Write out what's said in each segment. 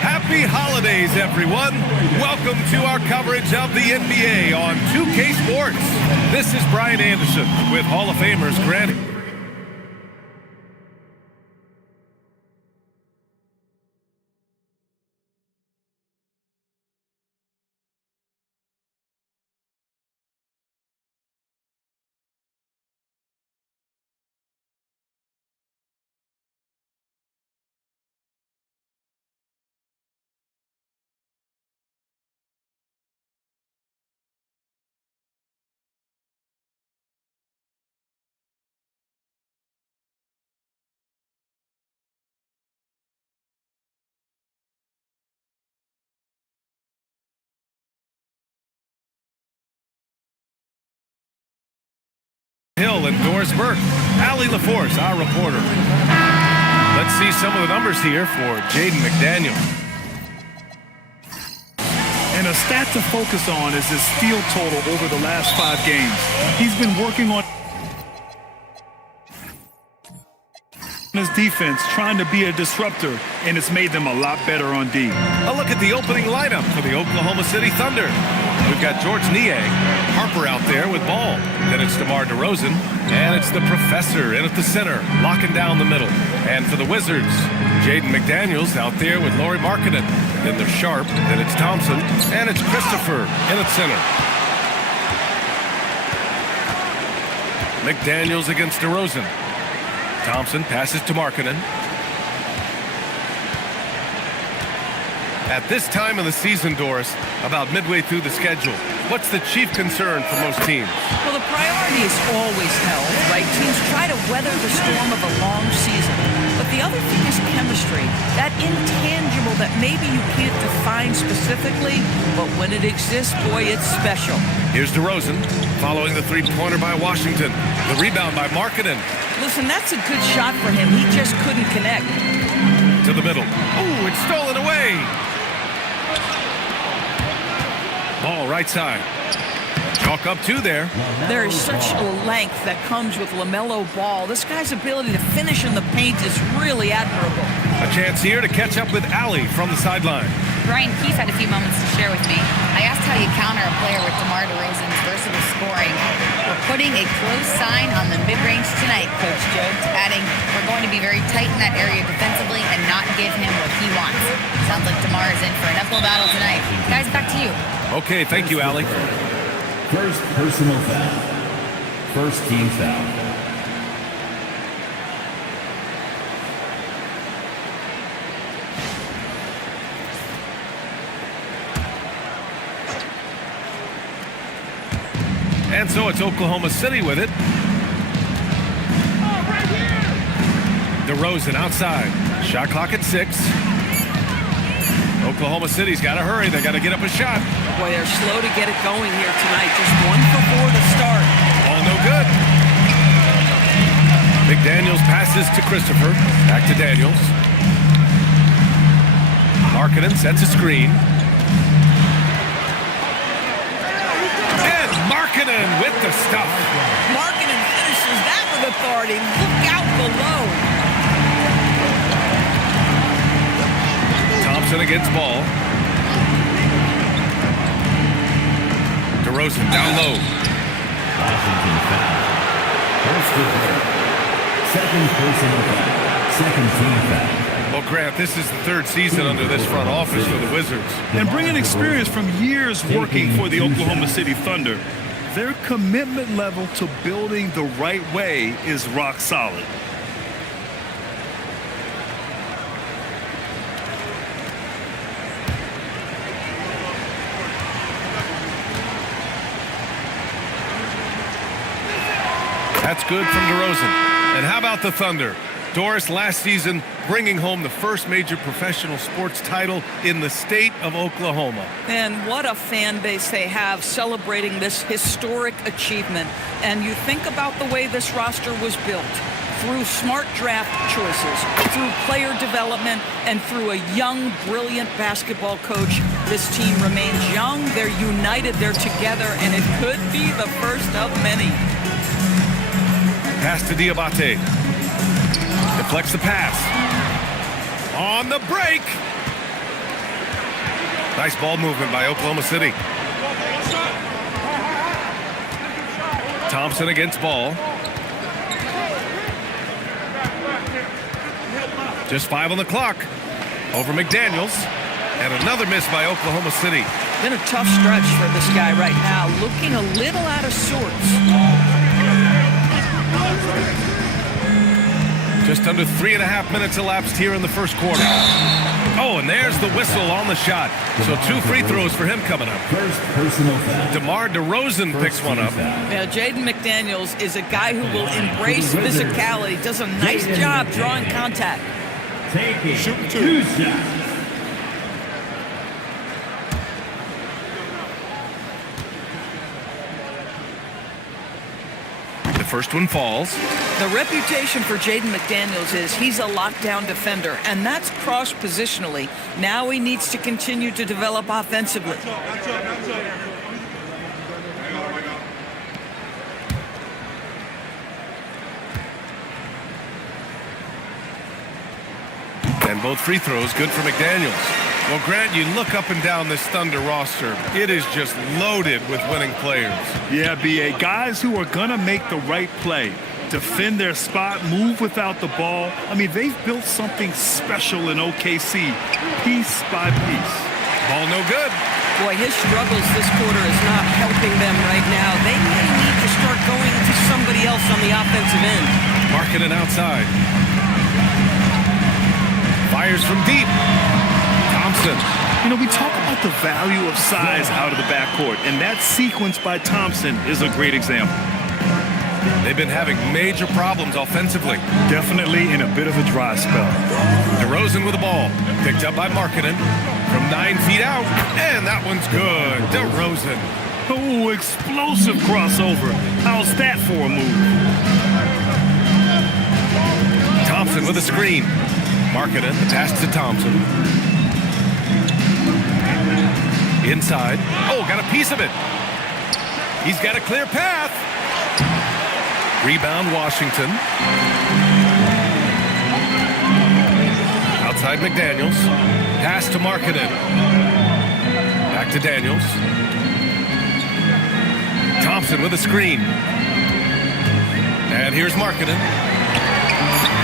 Happy holidays, everyone. Welcome to our coverage of the NBA on 2K Sports. This is Brian Anderson with Hall of Famers Grant. Hill and Doris Burke. Allie LaForce, our reporter. Let's see some of the numbers here for Jaden McDaniel. And a stat to focus on is his steal total over the last 5 games. He's been working on his defense, trying to be a disruptor, and it's made them a lot better on D. A look at the opening lineup for the Oklahoma City Thunder. We've got George Niang, Harper out there with ball. Then it's DeMar DeRozan, and it's the professor in at the center, locking down the middle. And for the Wizards, Jaden McDaniels out there with Lauri Markkanen. Then they're Sharp, then it's Thompson, and it's Christopher in at center. McDaniels against DeRozan. Thompson passes to Markkanen. At this time of the season, Doris, about midway through the schedule, what's the chief concern for most teams? Well, the priority is always health, right? Teams try to weather the storm of a long season. But the other thing is chemistry, that intangible that maybe you can't define specifically, but when it exists, boy, it's special. Here's DeRozan, following the three-pointer by Washington. The rebound by Markkanen. Listen, that's a good shot for him. He just couldn't connect. To the middle. Ooh, it's stolen away. Ball right side. Chalk up 2 there. There is such a length that comes with LaMelo Ball. This guy's ability to finish in the paint is really admirable. A chance here to catch up with Allie from the sideline. Brian Keefe had a few moments to share with me. I asked how you counter a player with DeMar DeRozan's versatile scoring. We're putting a close sign on the mid-range tonight, Coach joked, adding, we're going to be very tight in that area defensively and not give him what he wants. Sounds like DeMar is in for an uphill battle tonight. Guys, back to you. Okay, thank you, Allie. First personal foul. First team foul. And so it's Oklahoma City with it. DeRozan outside. Shot clock at 6. Oklahoma City's got to hurry. They got to get up a shot. Boy, they're slow to get it going here tonight. Just 1 for 4 to start. All no good. McDaniels passes to Christopher. Back to Daniels. Markkanen sets a screen. And Markkanen with the stuff. Markkanen finishes that with authority. Look out below. Thompson against ball. DeRozan down low. Washington foul. First of all. Second personal foul. Second team foul. Well, Grant, this is the 3rd season under this front office for the Wizards. And bringing experience from years working for the Oklahoma City Thunder, their commitment level to building the right way is rock solid. That's good from DeRozan. And how about the Thunder? Doris, last season, bringing home the first major professional sports title in the state of Oklahoma. And what a fan base they have celebrating this historic achievement. And you think about the way this roster was built. through smart draft choices, through player development, and through a young, brilliant basketball coach. This team remains young, they're united, they're together, and it could be the first of many. Pass to Diabate. Deflects the pass. On the break. Nice ball movement by Oklahoma City. Thompson against ball. Just 5 on the clock. Over McDaniels. And another miss by Oklahoma City. Been a tough stretch for this guy right now, looking a little out of sorts. Just under 3.5 minutes elapsed here in the first quarter. Oh, and there's the whistle on the shot. So 2 free throws for him coming up. First personal foul. DeMar DeRozan picks one up. Yeah, Jaden McDaniels is a guy who will embrace physicality, does a nice job drawing contact. Taking 2 shots. The first one falls. The reputation for Jaden McDaniels is he's a lockdown defender, and that's cross-positionally. Now he needs to continue to develop offensively. And both free throws good for McDaniels. Well, Grant, you look up and down this Thunder roster. It is just loaded with winning players. Yeah, B.A. Guys who are going to make the right play, defend their spot, move without the ball. I mean, they've built something special in OKC, piece by piece. Ball no good. Boy, his struggles this quarter is not helping them right now. They may need to start going to somebody else on the offensive end. Markkanen outside. Fires from deep. Thompson. You know, we talk about the value of size out of the backcourt, and that sequence by Thompson is a great example. They've been having major problems offensively. Definitely in a bit of a dry spell. DeRozan with the ball. Picked up by Markkanen from 9 feet out. And that one's good. DeRozan. Oh, explosive crossover. How's that for a move? Thompson with a screen. Markkanen, the pass to Thompson. Inside. Oh, got a piece of it. He's got a clear path. Rebound, Washington. Outside McDaniels. Pass to Markkanen. Back to Daniels. Thompson with a screen. And here's Markkanen.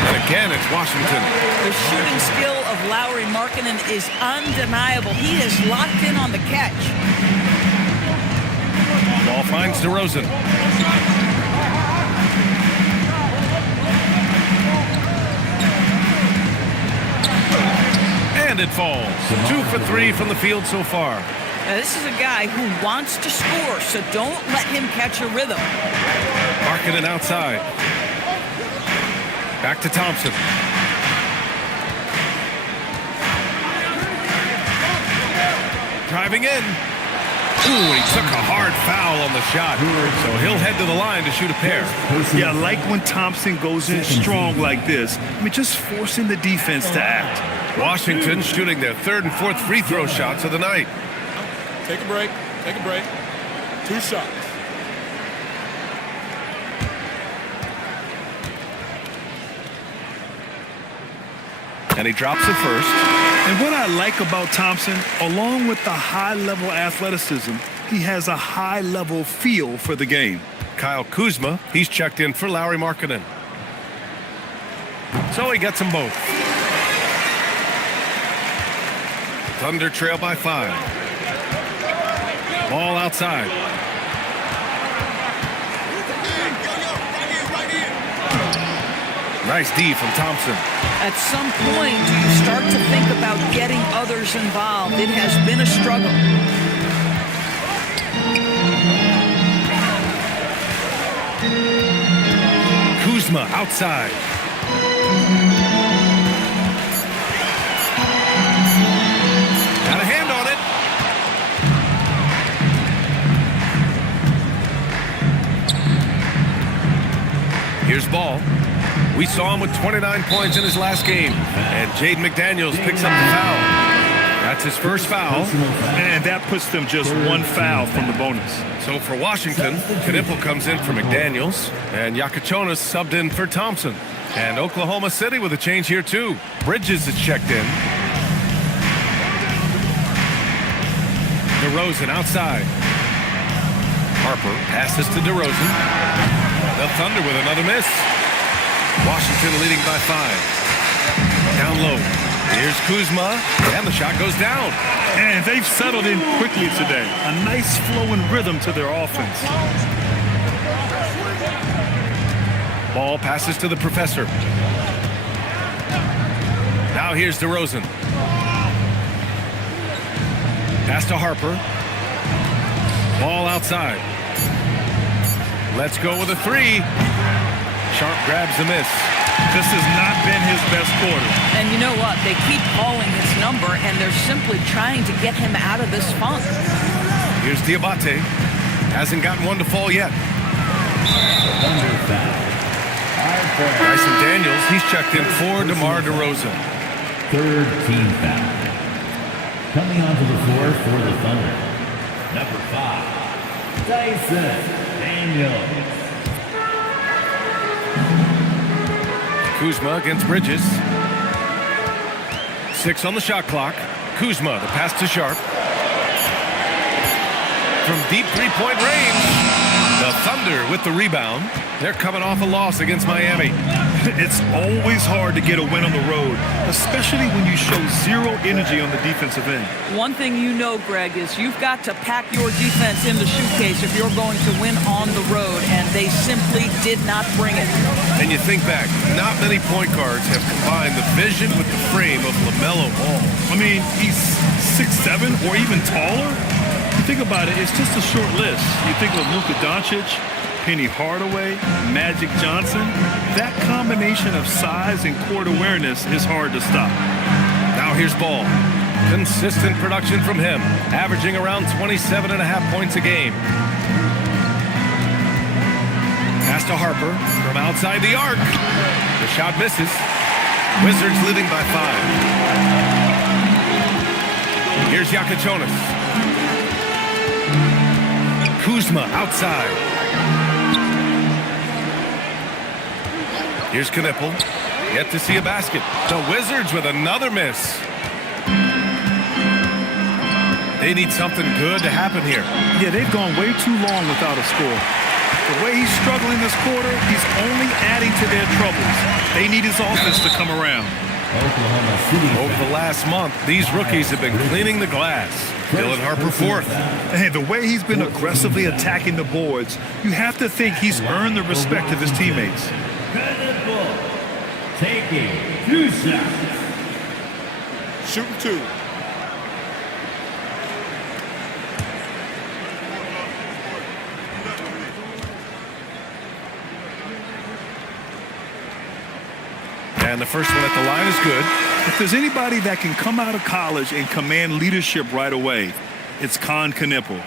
And again, it's Washington. The shooting skill of Lauri Markkanen is undeniable. He is locked in on the catch. Ball finds DeRozan. And it falls. 2 for 3 from the field so far. Now, this is a guy who wants to score, so don't let him catch a rhythm. Markkanen outside. Back to Thompson. Driving in. Ooh, he took a hard foul on the shot. So he'll head to the line to shoot a pair. Yeah, like when Thompson goes in strong like this. I mean, just forcing the defense to act. Washington shooting their 3rd and 4th free throw shots of the night. Take a break. Take a break. 2 shots. And he drops the first. And what I like about Thompson, along with the high-level athleticism, he has a high-level feel for the game. Kyle Kuzma, he's checked in for Lauri Markkanen. So he gets them both. Thunder trail by 5. Ball outside. Nice D from Thompson. At some point, do you start to think about getting others involved? It has been a struggle. Kuzma outside. Got a hand on it. Here's ball. We saw him with 29 points in his last game. And Jaden McDaniels picks up the foul. That's his first foul. And that puts them just one foul from the bonus. So for Washington, Knipple comes in for McDaniels. And Yakachonis subbed in for Thompson. And Oklahoma City with a change here too. Bridges is checked in. DeRozan outside. Harper passes to DeRozan. The Thunder with another miss. Washington leading by 5. Down low. Here's Kuzma, and the shot goes down. And they've settled in quickly today. A nice flow and rhythm to their offense. Ball passes to the professor. Now here's DeRozan. Pass to Harper. Ball outside. Let's go with a 3. Sharp grabs the miss. This has not been his best quarter. And you know what? They keep calling his number, and they're simply trying to get him out of this funk. Here's Diabate. Hasn't gotten one to fall yet. Bryson Daniels, he's checked in for DeMar DeRozan. Third team foul. Coming onto the floor for the Thunder. Number 5, Dyson Daniels. Kuzma against Bridges. 6 on the shot clock. Kuzma, the pass to Sharp. From deep three-point range. The Thunder with the rebound. They're coming off a loss against Miami. It's always hard to get a win on the road, especially when you show zero energy on the defensive end. One thing you know, Greg, is you've got to pack your defense in the suitcase if you're going to win on the road, and they simply did not bring it. And you think back, not many point guards have combined the vision with the frame of LaMelo Ball. I mean, he's 6'7" or even taller. You think about it, it's just a short list. You think of Luka Doncic, Penny Hardaway, Magic Johnson. That combination of size and court awareness is hard to stop. Now here's Ball. Consistent production from him, averaging around 27.5 points a game. Pass to Harper from outside the arc. The shot misses. Wizards leading by 5. Here's Yakachonis. Kuzma outside. Here's Knipple. Yet to see a basket. The Wizards with another miss. They need something good to happen here. Yeah, they've gone way too long without a score. The way he's struggling this quarter, he's only adding to their troubles. They need his offense to come around. Oklahoma City. Over the last month, these rookies have been cleaning the glass. Dylan Harper 4th. And the way he's been aggressively attacking the boards, you have to think he's earned the respect of his teammates. Taking 2 shots. Shooting 2. And the first one at the line is good. If there's anybody that can come out of college and command leadership right away, it's Con Knipple.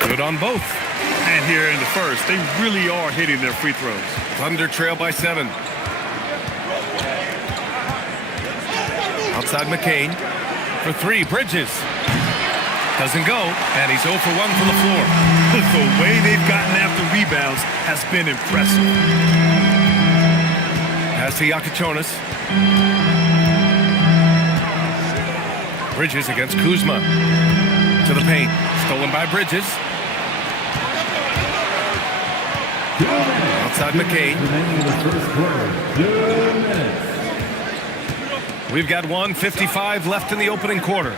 Good on both. And here in the first, they really are hitting their free throws. Thunder trail by 7. Outside McCain. For 3, Bridges. Doesn't go, and he's 0 for 1 from the floor. The way they've gotten after rebounds has been impressive. Pass to Yakachonis. Bridges against Kuzma. To the paint. Stolen by Bridges. Outside McCain. We've got 1:55 left in the opening quarter.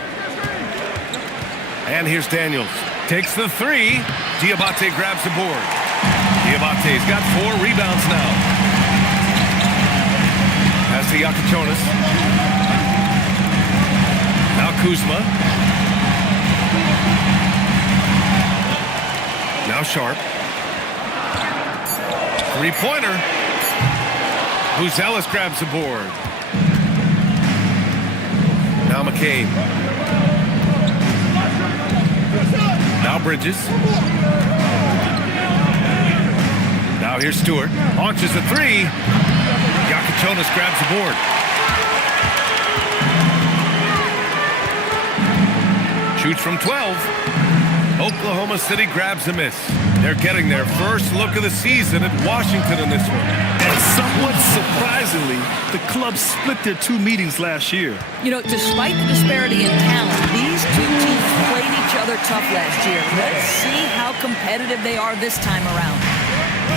And here's Daniels. Takes the 3. Diabate grabs the board. Diabate's got 4 rebounds now. Pass to Yakachonis. Now Kuzma. Now Sharp. 3-pointer. Buzelis grabs the board. Now Now McCain. Now Bridges. Now here's Stewart. Launches a three. Yakachonis grabs the board. Shoots from 12. Oklahoma City grabs a miss. They're getting their first look of the season at Washington in this one. And somewhat surprisingly, the club split their two meetings last year. You know, despite the disparity in talent, these two teams played each other tough last year. Let's see how competitive they are this time around.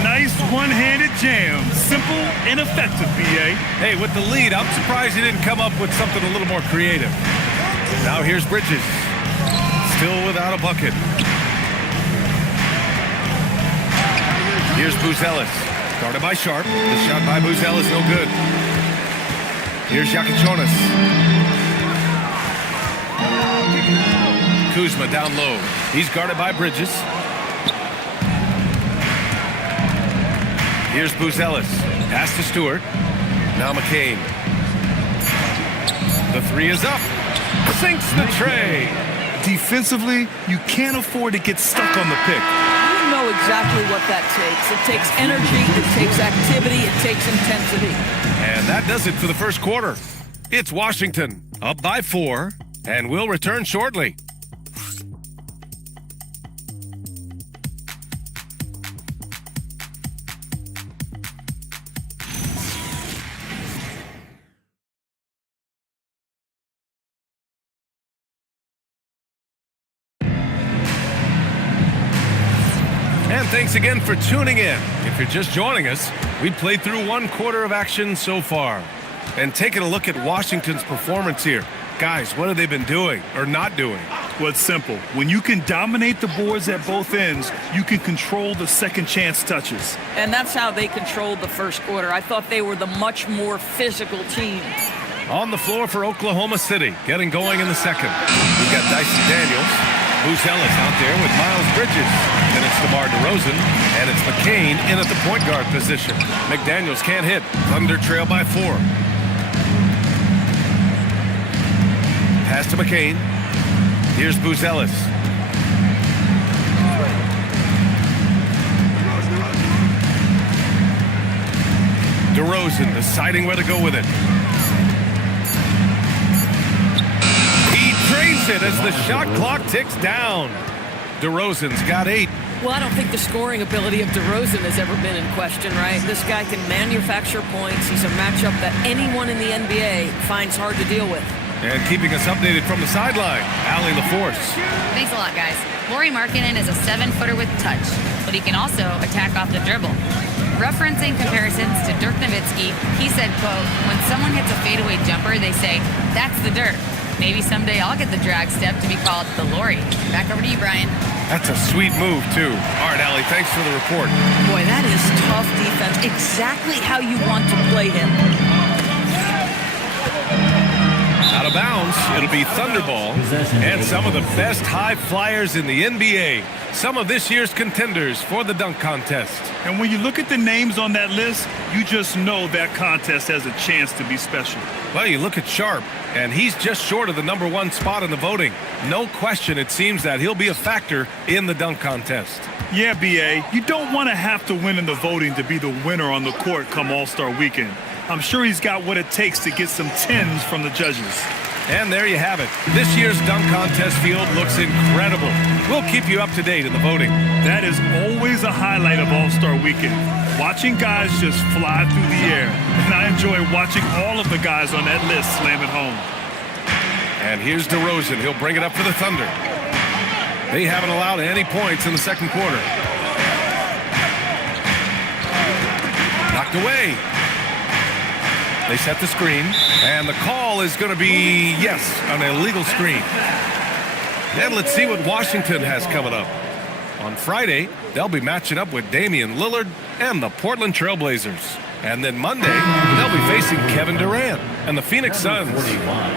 Nice one-handed jam. Simple and effective, B.A. Hey, with the lead, I'm surprised he didn't come up with something a little more creative. Now here's Bridges. Still without a bucket. Here's Buzelis. Started by Sharp. The shot by Buzelis no good. Here's Yakachonis. Kuzma down low. He's guarded by Bridges. Here's Buzelis. Pass to Stewart. Now McCain. The three is up. Sinks the tray. Defensively, you can't afford to get stuck on the pick. You know exactly what that takes. It takes energy, it takes activity, it takes intensity. And that does it for the first quarter. It's Washington, up by 4, and we'll return shortly. And thanks again for tuning in. If you're just joining us, we played through one quarter of action so far. And taking a look at Washington's performance here. Guys, what have they been doing or not doing? Well, it's simple. When you can dominate the boards at both ends, you can control the second chance touches. And that's how they controlled the first quarter. I thought they were the much more physical team. On the floor for Oklahoma City, getting going in the second. We've got Dyson Daniels. Buzelis out there with Miles Bridges. Then it's DeMar DeRozan, and it's McCain in at the point guard position. McDaniels can't hit. Thunder trail by 4. Pass to McCain. Here's Buzelis. DeRozan deciding where to go with it. Trains it as the shot clock ticks down. DeRozan's got 8. Well, I don't think the scoring ability of DeRozan has ever been in question, right? This guy can manufacture points. He's a matchup that anyone in the NBA finds hard to deal with. And keeping us updated from the sideline, Allie LaForce. Thanks a lot, guys. Lauri Markkanen is a 7-footer with touch, but he can also attack off the dribble. Referencing comparisons to Dirk Nowitzki, he said, quote, "When someone hits a fadeaway jumper, they say, 'That's the Dirk.' Maybe someday I'll get the drag step to be called the Lauri." Back over to you, Brian. That's a sweet move, too. All right, Allie, thanks for the report. Boy, that is tough defense. Exactly how you want to play him. Out of bounds, it'll be Thunderball. And some of the best high flyers in the NBA. Some of this year's contenders for the dunk contest. And when you look at the names on that list, you just know that contest has a chance to be special. Well, you look at Sharp, and he's just short of the #1 spot in the voting. No question, it seems that he'll be a factor in the dunk contest. Yeah, B.A., you don't want to have to win in the voting to be the winner on the court come All-Star Weekend. I'm sure he's got what it takes to get some 10s from the judges. And there you have it. This year's dunk contest field looks incredible. We'll keep you up to date in the voting. That is always a highlight of All-Star Weekend. Watching guys just fly through the air. And I enjoy watching all of the guys on that list slam it home. And here's DeRozan. He'll bring it up for the Thunder. They haven't allowed any points in the second quarter. Knocked away. They set the screen, and the call is going to be, yes, an illegal screen. And let's see what Washington has coming up. On Friday, they'll be matching up with Damian Lillard and the Portland Trailblazers. And then Monday, they'll be facing Kevin Durant and the Phoenix Suns.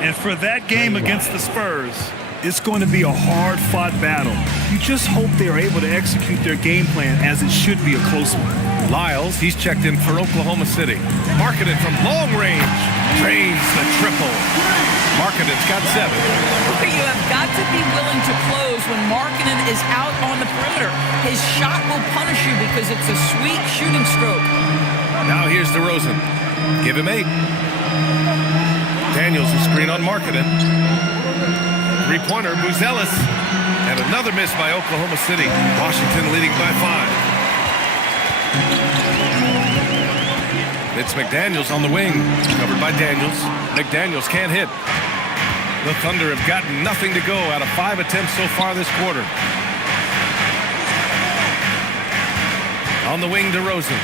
And for that game against the Spurs, It's going to be a hard-fought battle. You just hope they are able to execute their game plan as it should be a close one. Lyles, he's checked in for Oklahoma City. Marketing from long range. Drains the triple. Marketing's got 7. You have got to be willing to close when Markkanen is out on the perimeter. His shot will punish you because it's a sweet shooting stroke. Now here's DeRozan. Give him 8. Daniels a screen on Markkanen. Three-pointer, Buzelis. And another miss by Oklahoma City. Washington leading by 5. It's McDaniels on the wing. Covered by Daniels. McDaniels can't hit. The Thunder have gotten nothing to go out of 5 attempts so far this quarter. On the wing, DeRozan.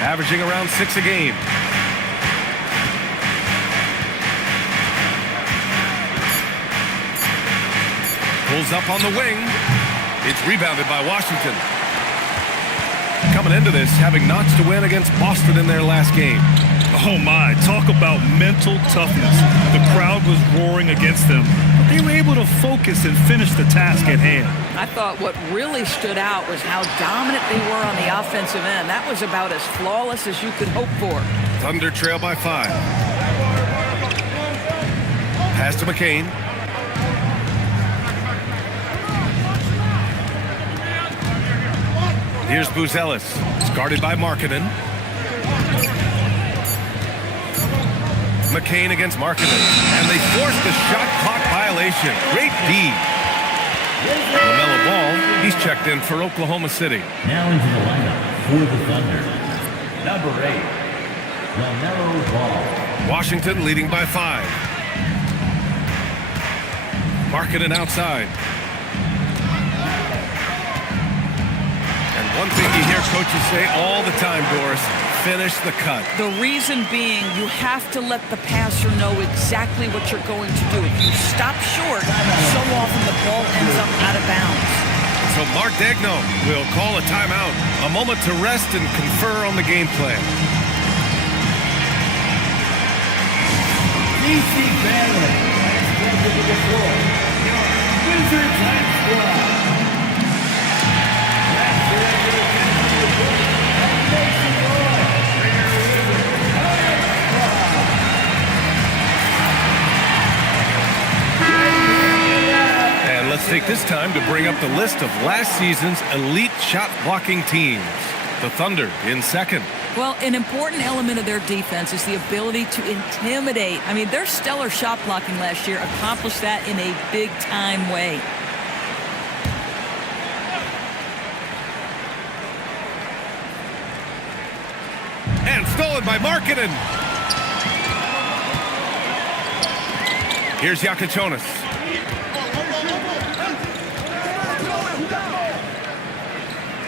Averaging around 6 a game. Pulls up on the wing. It's rebounded by Washington. Coming into this, having notched a win against Boston in their last game. Oh my, talk about mental toughness. The crowd was roaring against them, but they were able to focus and finish the task at hand. I thought what really stood out was how dominant they were on the offensive end. That was about as flawless as you could hope for. Thunder trail by 5. Pass to McCain. Here's Buzelis. It's guarded by Markkanen. McCain against Markkanen. And they force the shot clock violation. Great D. LaMelo Ball, he's checked in for Oklahoma City. Now into the lineup for the Thunder. Number 8, LaMelo Ball. Washington leading by 5. Markkanen outside. And one thing you hear coaches say all the time, Doris, finish the cut. The reason being you have to let the passer know exactly what you're going to do. If you stop short, so often the ball ends up out of bounds. So Mark Degno will call a timeout, a moment to rest and confer on the game plan. DC Baylor. Expected to the floor. Wizards high squad. And let's take this time to bring up the list of last season's elite shot blocking teams. The Thunder in second. Well, an important element of their defense is the ability to intimidate. I mean, their stellar shot blocking last year accomplished that in a big-time way. And stolen by Markkanen. Here's Yakichonis.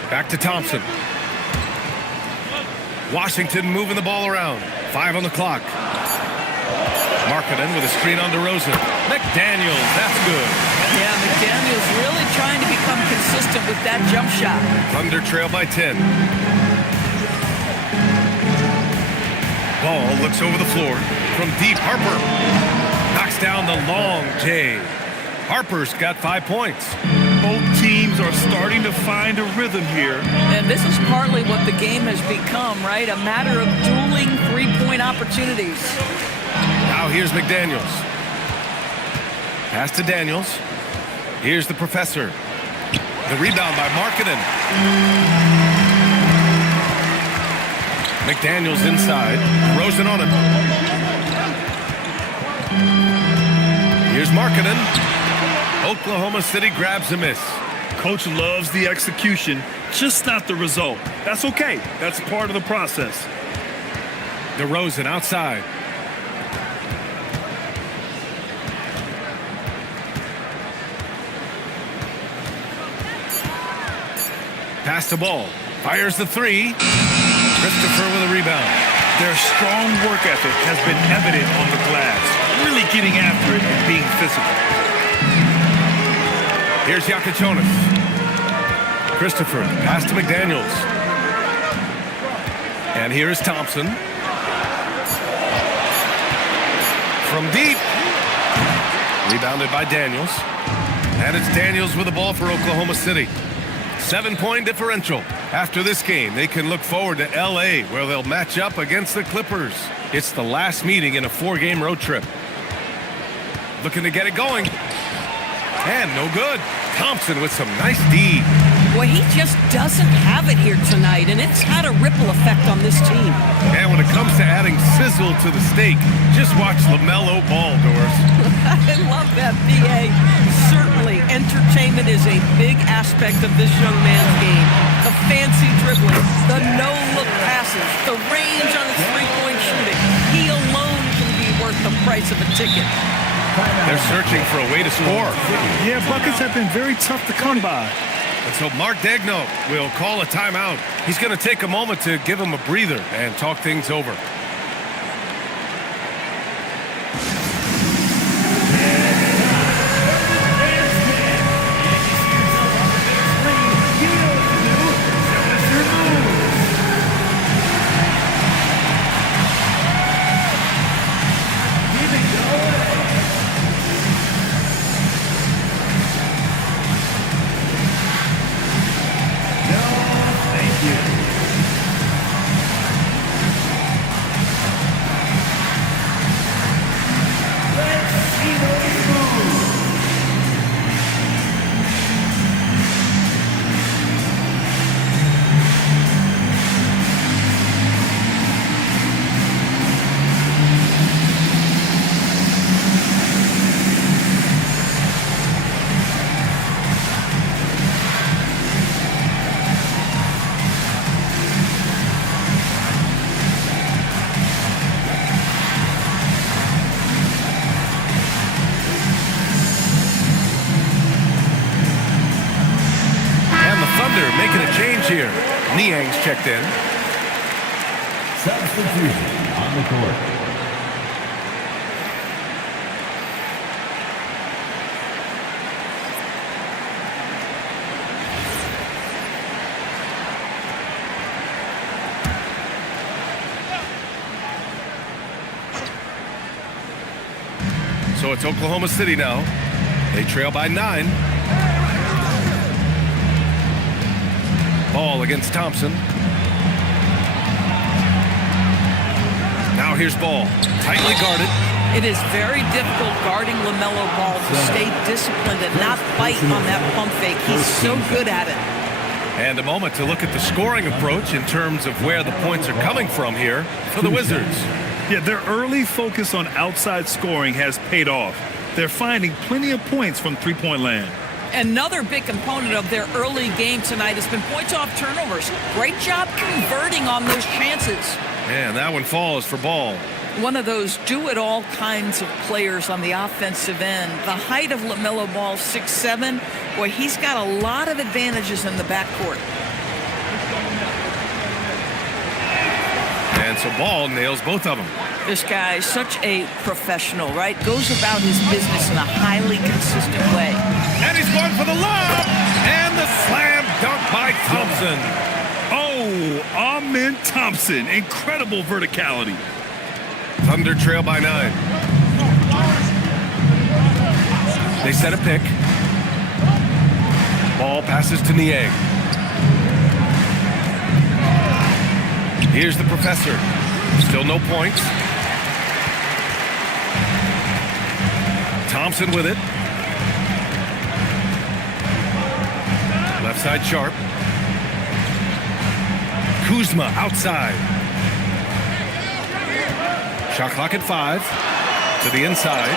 Back to Thompson. Washington moving the ball around. 5 on the clock. Markkanen with a screen on DeRozan. McDaniels, that's good. Yeah, McDaniels really trying to become consistent with that jump shot. Thunder trail by 10. Ball looks over the floor from deep. Harper knocks down the long J. Harper's got 5 points. Both teams are starting to find a rhythm here. And this is partly what the game has become, right? A matter of dueling three-point opportunities. Now here's McDaniels. Pass to Daniels. Here's the professor. The rebound by Markkanen. McDaniels inside. Rosen on him. Here's Markkanen. Oklahoma City grabs a miss. Coach loves the execution, just not the result. That's okay. That's part of the process. DeRozan outside. Pass the ball. Fires the 3. Christopher with a rebound. Their strong work ethic has been evident on the glass, really getting after it and being physical. Here's Yakichonis. Christopher, pass to McDaniels. And here is Thompson. From deep. Rebounded by Daniels. And it's Daniels with the ball for Oklahoma City. 7-point differential. After this game, they can look forward to L.A., where they'll match up against the Clippers. It's the last meeting in a 4-game road trip. Looking to get it going. And no good. Thompson with some nice D. Boy, he just doesn't have it here tonight, and it's had a ripple effect on this team. And when it comes to adding sizzle to the steak, just watch LaMelo Ball, Doris. I love that, B.A. Certainly, entertainment is a big aspect of this young man's game. The fancy dribbling, the no-look passes, the range on his three-point shooting. He alone can be worth the price of a ticket. They're searching for a way to score. Yeah, buckets have been very tough to come by. And so Mark Daigneault will call a timeout. He's going to take a moment to give him a breather and talk things over. Making a change here. Niang's checked in. Substitution on the court. So it's Oklahoma City now. They trail by 9. Ball against Thompson. Now here's Ball. Tightly guarded. It is very difficult guarding LaMelo Ball to stay disciplined and not bite on that pump fake. He's so good at it. And a moment to look at the scoring approach in terms of where the points are coming from here for the Wizards. Yeah, their early focus on outside scoring has paid off. They're finding plenty of points from three-point land. Another big component of their early game tonight has been points off turnovers. Great job converting on those chances. And that one falls for Ball. One of those do-it-all kinds of players on the offensive end. The height of LaMelo Ball, 6'7". Boy, he's got a lot of advantages in the backcourt. And so Ball nails both of them. This guy is such a professional, right? Goes about his business in a highly consistent way. And he's going for the lob. And the slam dunk by Thompson. Oh, Amen Thompson. Incredible verticality. Thunder trail by 9. They set a pick. Ball passes to Niang. Here's the professor. Still no points. Thompson with it. Left side Sharp. Kuzma outside. Shot clock at 5. To the inside.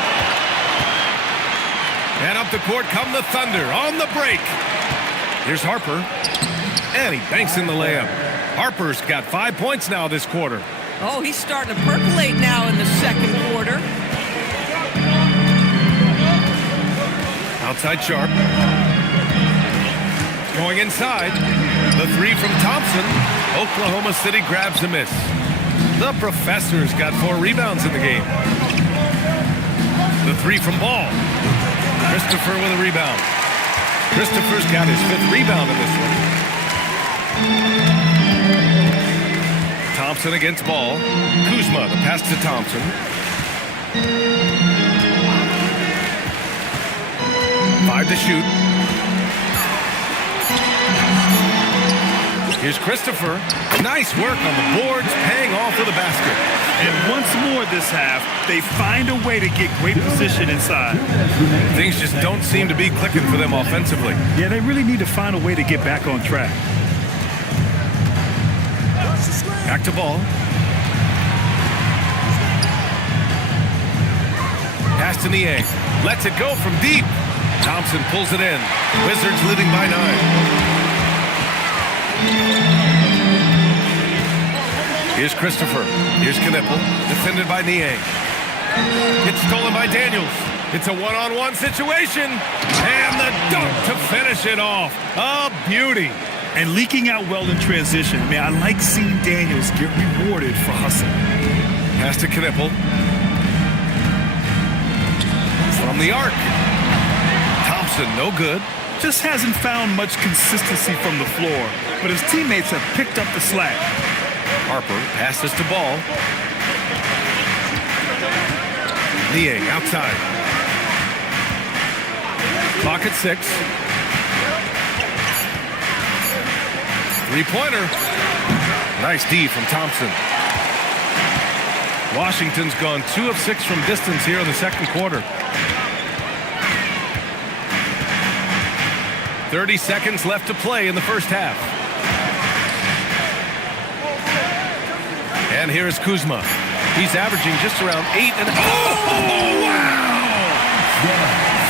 And up the court come the Thunder on the break. Here's Harper. And he banks in the layup. Harper's got 5 points now this quarter. Oh, he's starting to percolate now in the second quarter. Outside Sharp. Going inside. The 3 from Thompson. Oklahoma City grabs a miss. The professor's got 4 rebounds in the game. The 3 from Ball. Christopher with a rebound. Christopher's got his 5th rebound in this one. Thompson against Ball. Kuzma, the pass to Thompson. 5 to shoot. Here's Christopher. Nice work on the boards, paying off with a basket. And once more this half, they find a way to get great position inside. Things just don't seem to be clicking for them offensively. Yeah, they really need to find a way to get back on track. Back to ball. Pass to Niang. Lets it go from deep. Thompson pulls it in. Wizards leading by 9. Here's Christopher. Here's Knipple. Defended by Niang. It's stolen by Daniels. It's a one-on-one situation. And the dunk to finish it off. A beauty. And leaking out well in transition. Man, I like seeing Daniels get rewarded for hustling. Pass to Knipple. From the arc. Thompson, no good. Just hasn't found much consistency from the floor, but his teammates have picked up the slack. Harper passes to Ball. Niang outside. Clock at 6. Three-pointer. Nice D from Thompson. Washington's gone 2 of 6 from distance here in the second quarter. 30 seconds left to play in the first half. And here is Kuzma. He's averaging just around 8 and... Oh, wow!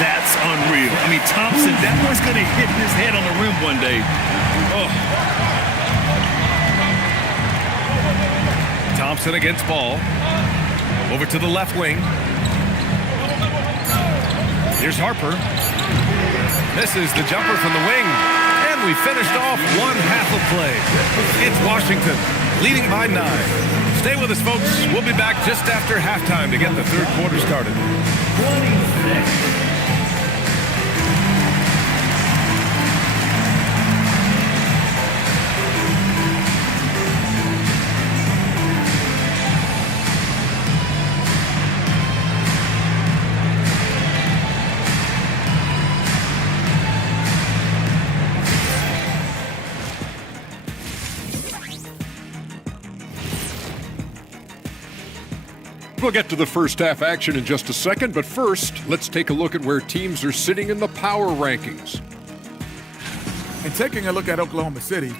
That's unreal. I mean, Thompson, that one's going to hit his head on the rim one day. Oh. Thompson against Ball. Over to the left wing. Here's Harper. Misses the jumper from the wing. And we finished off one half of play. It's Washington leading by 9. Stay with us, folks. We'll be back just after halftime to get the third quarter started. 26. We'll get to the first half action in just a second, but first, let's take a look at where teams are sitting in the power rankings. And taking a look at Oklahoma City,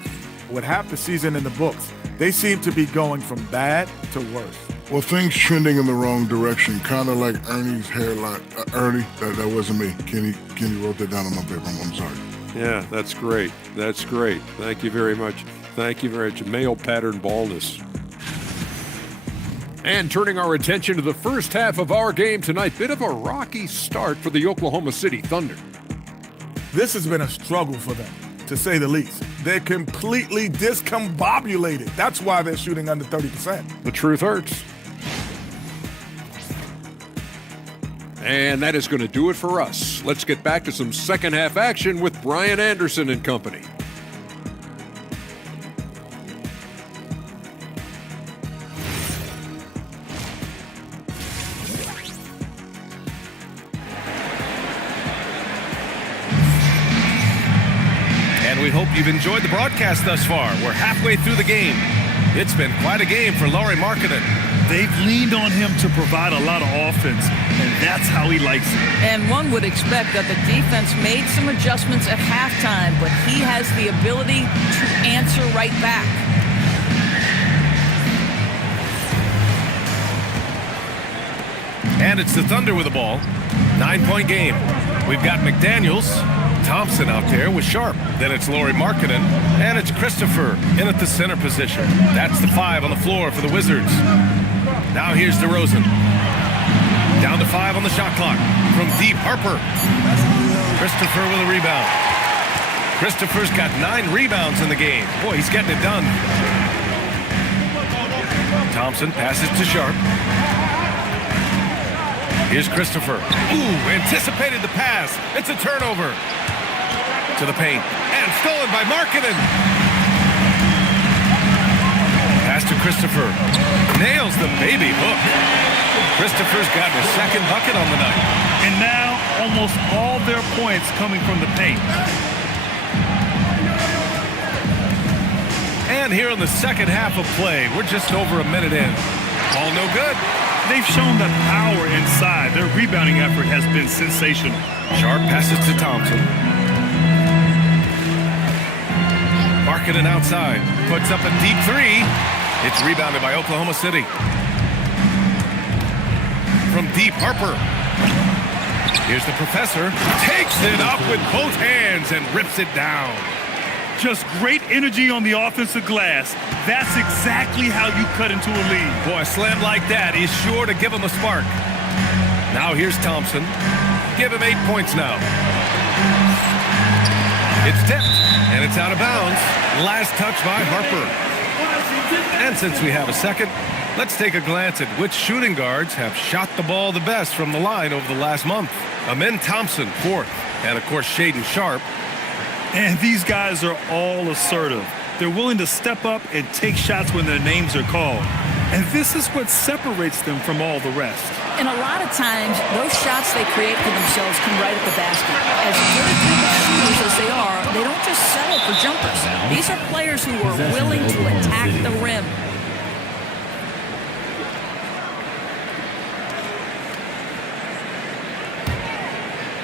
with half the season in the books, they seem to be going from bad to worse. Well, things trending in the wrong direction, kind of like Ernie's hairline. Ernie, that wasn't me. Kenny wrote that down on my paper. I'm sorry. Yeah, that's great. That's great. Thank you very much. Thank you very much. Male pattern baldness. And turning our attention to the first half of our game tonight, bit of a rocky start for the Oklahoma City Thunder. This has been a struggle for them, to say the least. They're completely discombobulated. That's why they're shooting under 30%. The truth hurts. And that is going to do it for us. Let's get back to some second half action with Brian Anderson and company. We hope you've enjoyed the broadcast thus far. We're halfway through the game. It's been quite a game for Lauri Markkanen. They've leaned on him to provide a lot of offense, and that's how he likes it. And one would expect that the defense made some adjustments at halftime, but he has the ability to answer right back. And it's the Thunder with the ball. 9-point game. We've got McDaniels, Thompson out there with Sharp. Then it's Lauri Markkanen, and it's Christopher in at the center position. That's the 5 on the floor for the Wizards. Now here's DeRozan. Down to 5 on the shot clock. From deep, Harper. Christopher with a rebound. Christopher's got 9 rebounds in the game. Boy, he's getting it done. Thompson passes to Sharp. Here's Christopher. Ooh, anticipated the pass. It's a turnover. To the paint. And stolen by Markkanen. Pass to Christopher. Nails the baby hook. Christopher's got his second bucket on the night. And now almost all their points coming from the paint. And here in the second half of play, we're just over a minute in. Ball no good. They've shown the power inside. Their rebounding effort has been sensational. Sharp passes to Thompson. Marketing outside. Puts up a deep three. It's rebounded by Oklahoma City. From deep, Harper. Here's the professor. Takes it up with both hands and rips it down. Just great energy on the offensive glass. That's exactly how you cut into a lead. Boy, a slam like that is sure to give him a spark. Now here's Thompson. Give him 8 points now. It's tipped, and it's out of bounds. Last touch by Harper. And since we have a second, let's take a glance at which shooting guards have shot the ball the best from the line over the last month. Amin Thompson, 4th, and of course Shaedon Sharpe. And these guys are all assertive. They're willing to step up and take shots when their names are called. And this is what separates them from all the rest. And a lot of times, those shots they create for themselves come right at the basket. As good shooters as they are, they don't just settle for jumpers. These are players who are willing to attack the rim.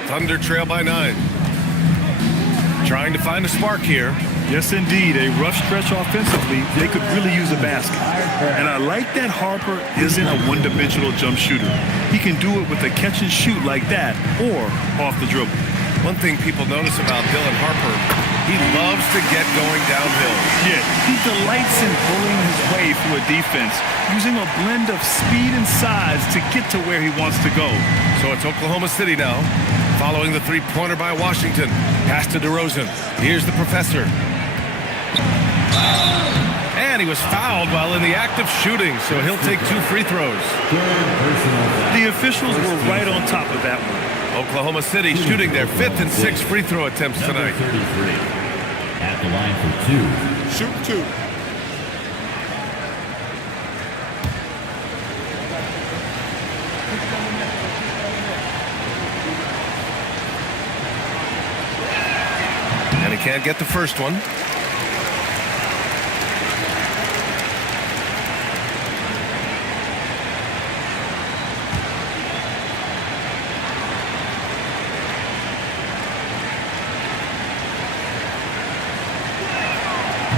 Thunder trail by 9. Trying to find a spark here. Yes, indeed. A rough stretch offensively. They could really use a basket. And I like that Harper isn't a one-dimensional jump shooter. He can do it with a catch and shoot like that or off the dribble. One thing people notice about Dylan Harper, he loves to get going downhill. Yeah, he delights in bullying his way through a defense, using a blend of speed and size to get to where he wants to go. So it's Oklahoma City now, following the three-pointer by Washington. Pass to DeRozan. Here's the professor. And he was fouled while in the act of shooting, so he'll take 2 free throws. The officials were right on top of that one. Oklahoma City shooting their 5th and 6th free throw attempts tonight. 33. At the line for 2. Shoot 2. And he can't get the first one.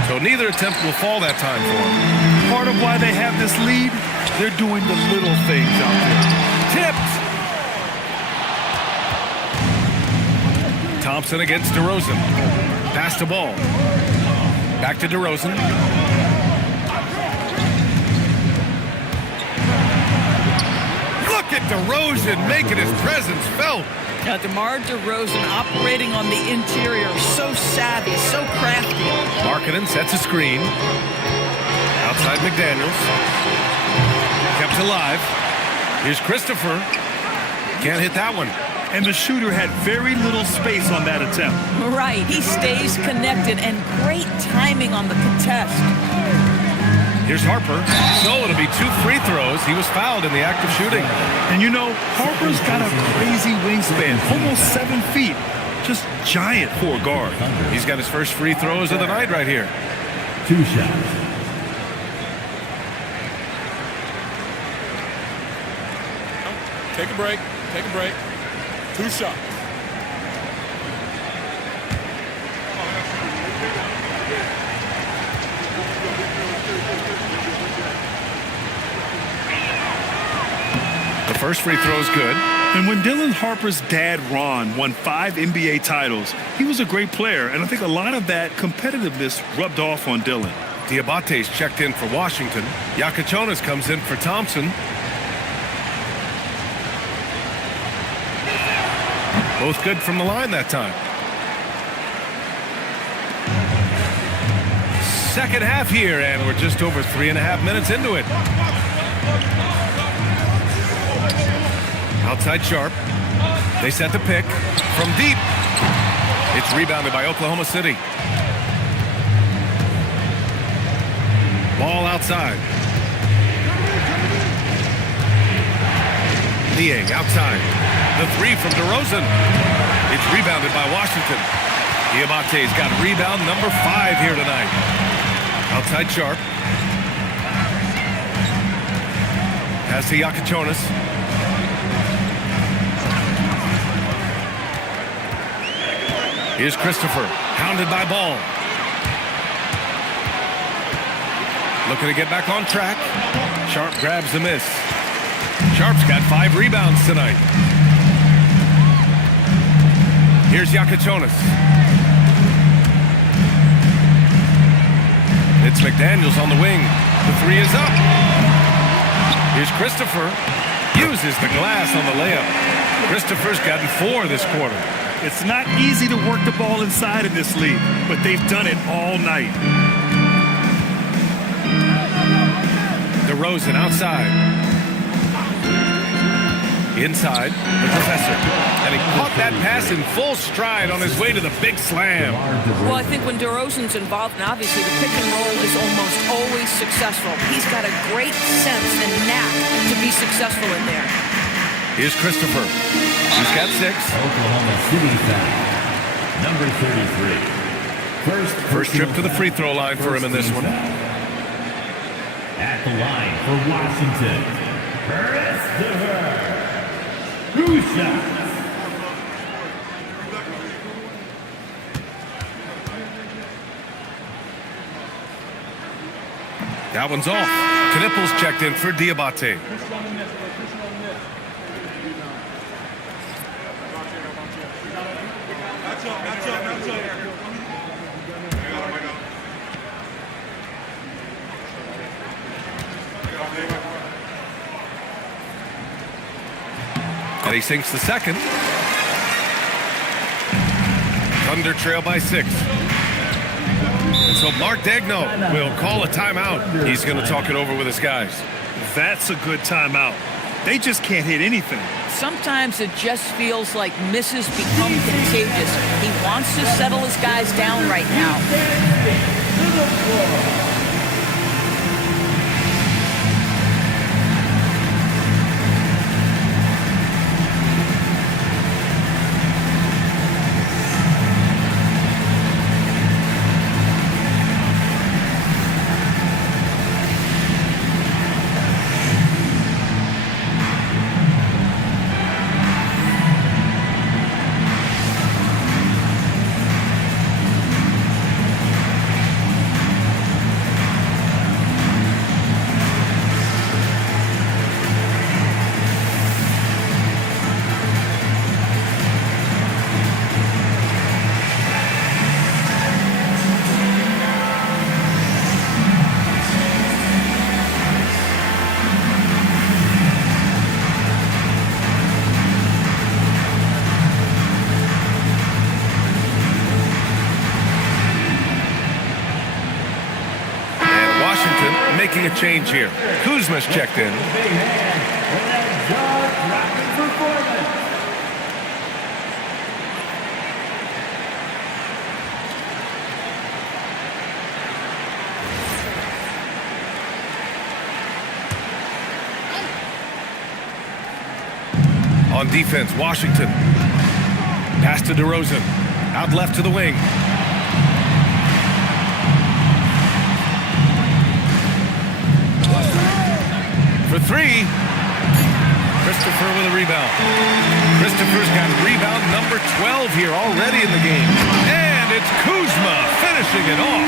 So neither attempt will fall that time for him. Part of why they have this lead, they're doing the little things out there. Tipped! Thompson against DeRozan. Pass the ball. Back to DeRozan. Look at DeRozan making his presence felt. Now, DeMar DeRozan operating on the interior, so savvy, so crafty. Markkanen sets a screen. Outside McDaniels. Kept alive. Here's Christopher. Can't hit that one. And the shooter had very little space on that attempt. Right, he stays connected and great timing on the contest. Here's Harper. So it'll be 2 free throws. He was fouled in the act of shooting. And you know, Harper's got a crazy wingspan, almost 7 feet. Just giant for a guard. He's got his first free throws of the night right here. 2 shots. Take a break. Take a break. 2 shots. The first free throw is good. And when Dylan Harper's dad, Ron, won 5 NBA titles, he was a great player, and I think a lot of that competitiveness rubbed off on Dylan. Diabate's checked in for Washington. Yakachonas comes in for Thompson. Both good from the line that time. Second half here, and we're just over 3.5 minutes into it. Outside Sharpe. They set the pick from deep. It's rebounded by Oklahoma City. Ball outside. Niang outside. The three from DeRozan. It's rebounded by Washington. Diabate's got rebound number 5 here tonight. Outside Sharp. Pass to Yakachonis. Here's Christopher. Hounded by Ball. Looking to get back on track. Sharp grabs the miss. Sharp's got 5 rebounds tonight. Here's Yakachonis. It's McDaniels on the wing. The 3 is up. Here's Christopher. Uses the glass on the layup. Christopher's gotten 4 this quarter. It's not easy to work the ball inside in this league, but they've done it all night. DeRozan outside. Inside, the professor. And he caught that pass in full stride on his way to the big slam. Well, I think when DeRozan's involved, and obviously the pick and roll is almost always successful. He's got a great sense and knack to be successful in there. Here's Christopher. He's got 6. Oklahoma City foul. Number 33. First trip to the free throw line for him in this one. At the line for Washington, Christopher. 2 shots. That one's off. Knipples checked in for Diabate. And he sinks the second. Thunder trail by 6. And so Mark Daigneault will call a timeout. He's going to talk it over with his guys. That's a good timeout. They just can't hit anything. Sometimes it just feels like misses become contagious. He wants to settle his guys down right now. Making a change here. Kuzma's checked in. On defense, Washington. Pass to DeRozan. Out left to the wing. For 3. Christopher with a rebound. Christopher's got rebound number 12 here already in the game. And it's Kuzma finishing it off.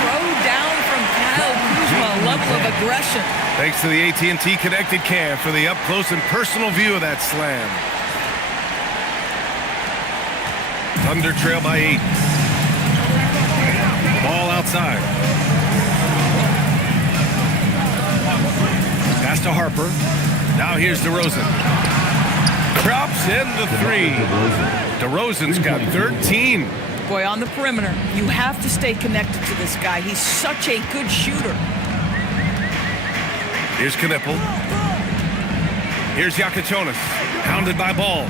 Throw down from Kyle Kuzma, a level of aggression. Thanks to the AT&T Connected Cam for the up-close and personal view of that slam. Thunder trail by 8. Ball outside. Pass to Harper. Now here's DeRozan. Drops in the 3. DeRozan's got 13. Boy, on the perimeter, you have to stay connected to this guy. He's such a good shooter. Here's Knippel. Here's Yakachonis. Hounded by Ball.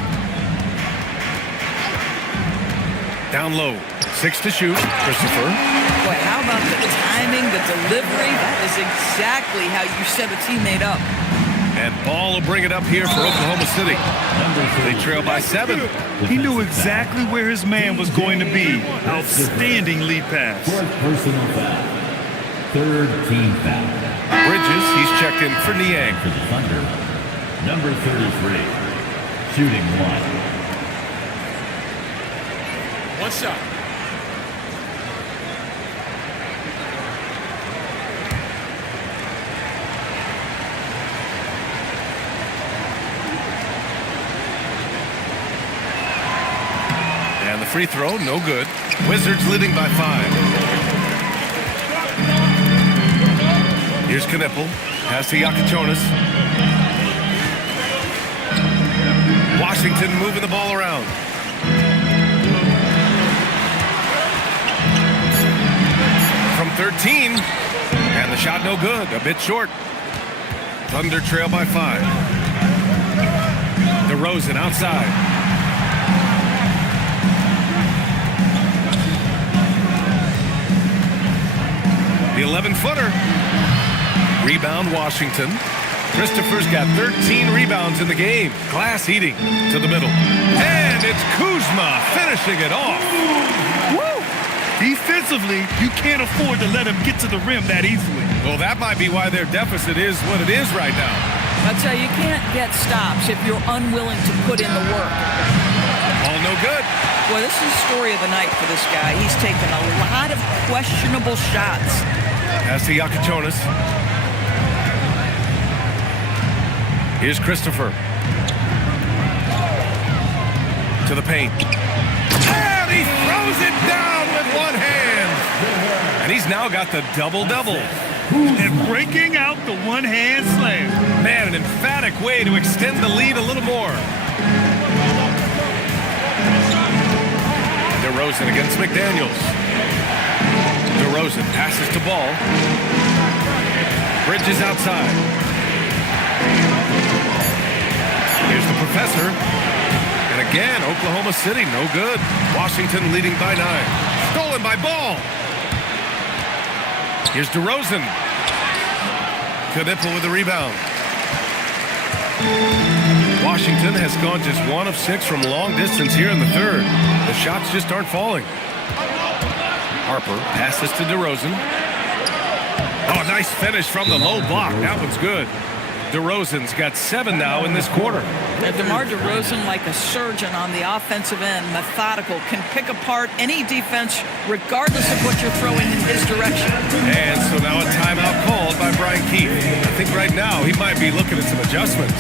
Down low. 6 to shoot. Christopher. Boy, how about the timing, the delivery? That is exactly how you set a teammate up. And Ball will bring it up here for Oklahoma City. They trail by 7. He knew exactly where his man was going to be. Outstanding lead pass. Fourth personal foul. Third team foul. Bridges, he's checked in for Niang. For the Thunder, number 33, shooting 1. One shot. And the free throw, no good. Wizards leading by 5. Here's Knipple. Pass to Yakachonis. Washington moving the ball around. From 13. And the shot no good. A bit short. Thunder trail by 5. DeRozan outside. The 11-footer. Rebound Washington. Christopher's got 13 rebounds in the game. Glass eating to the middle. And it's Kuzma finishing it off. Woo! Defensively, you can't afford to let him get to the rim that easily. Well, that might be why their deficit is what it is right now. I tell you, you can't get stops if you're unwilling to put in the work. All no good. Boy, this is the story of the night for this guy. He's taken a lot of questionable shots. Pass to Yakachonis. Here's Christopher. To the paint. And he throws it down with one hand. And he's now got the double-double. And breaking out the one-hand slam. Man, an emphatic way to extend the lead a little more. DeRozan against McDaniels. DeRozan passes to Ball. Bridges outside. Here's the professor. And again, Oklahoma City, no good. Washington leading by 9. Stolen by Ball. Here's DeRozan. Knipple with the rebound. Washington has gone just 1 of 6 from long distance here in the third. The shots just aren't falling. Harper passes to DeRozan. Oh, nice finish from the low block. That one's good. DeRozan's got 7 now in this quarter. And DeMar DeRozan, like a surgeon on the offensive end, methodical, can pick apart any defense regardless of what you're throwing in his direction. And so now a timeout called by Brian Keefe. I think right now he might be looking at some adjustments.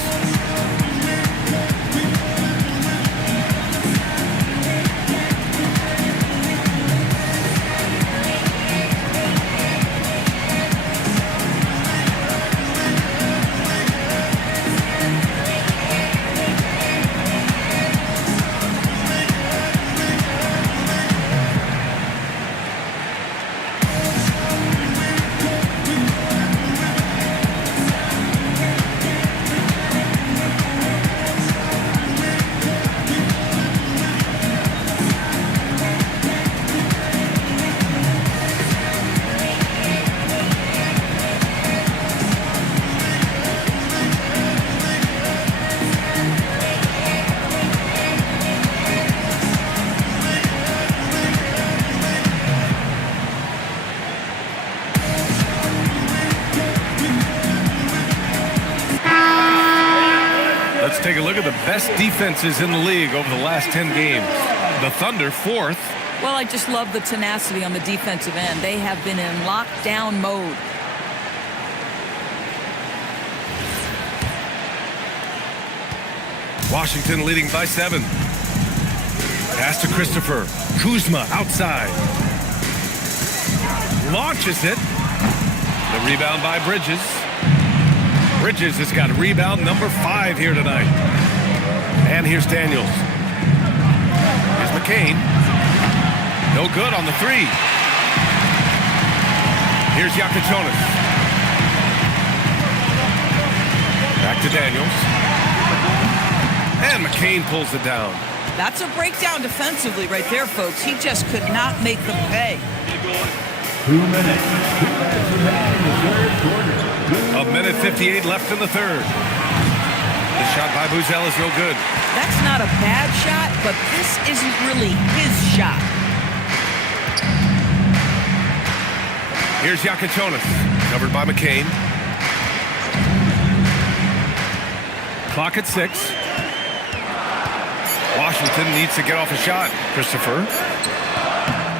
Take a look at the best defenses in the league over the last 10 games. The Thunder 4th. Well, I just love the tenacity on the defensive end. They have been in lockdown mode. Washington leading by 7. Pass to Christopher. Kuzma outside. Launches it. The rebound by Bridges. Bridges has got rebound number 5 here tonight. And here's Daniels. Here's McCain. No good on the 3. Here's Yakachonis. Back to Daniels. And McCain pulls it down. That's a breakdown defensively right there, folks. He just could not make them pay. 2 minutes. 2 minutes remaining in the third quarter. A minute 58 left in the third. The shot by Buzzell is no good. That's not a bad shot, but this isn't really his shot. Here's Yakichonis, covered by McCain. Clock at 6. Washington needs to get off a shot. Christopher.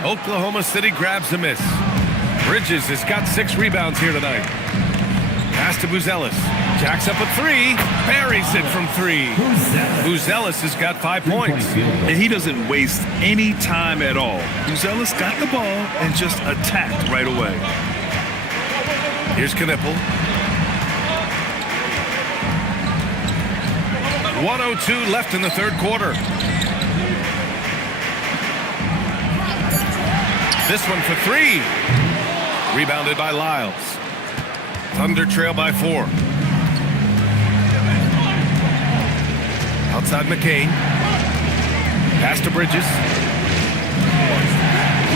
Oklahoma City grabs a miss. Bridges has got 6 rebounds here tonight. Pass to Buzelis. Jacks up a 3. Buries it from 3. Buzelis has got 5 points. And he doesn't waste any time at all. Buzelis got the ball and just attacked right away. Here's Knipple. 1:02 left in the third quarter. This one for 3. Rebounded by Lyles. Thunder trail by 4. Outside McCain. Pass to Bridges.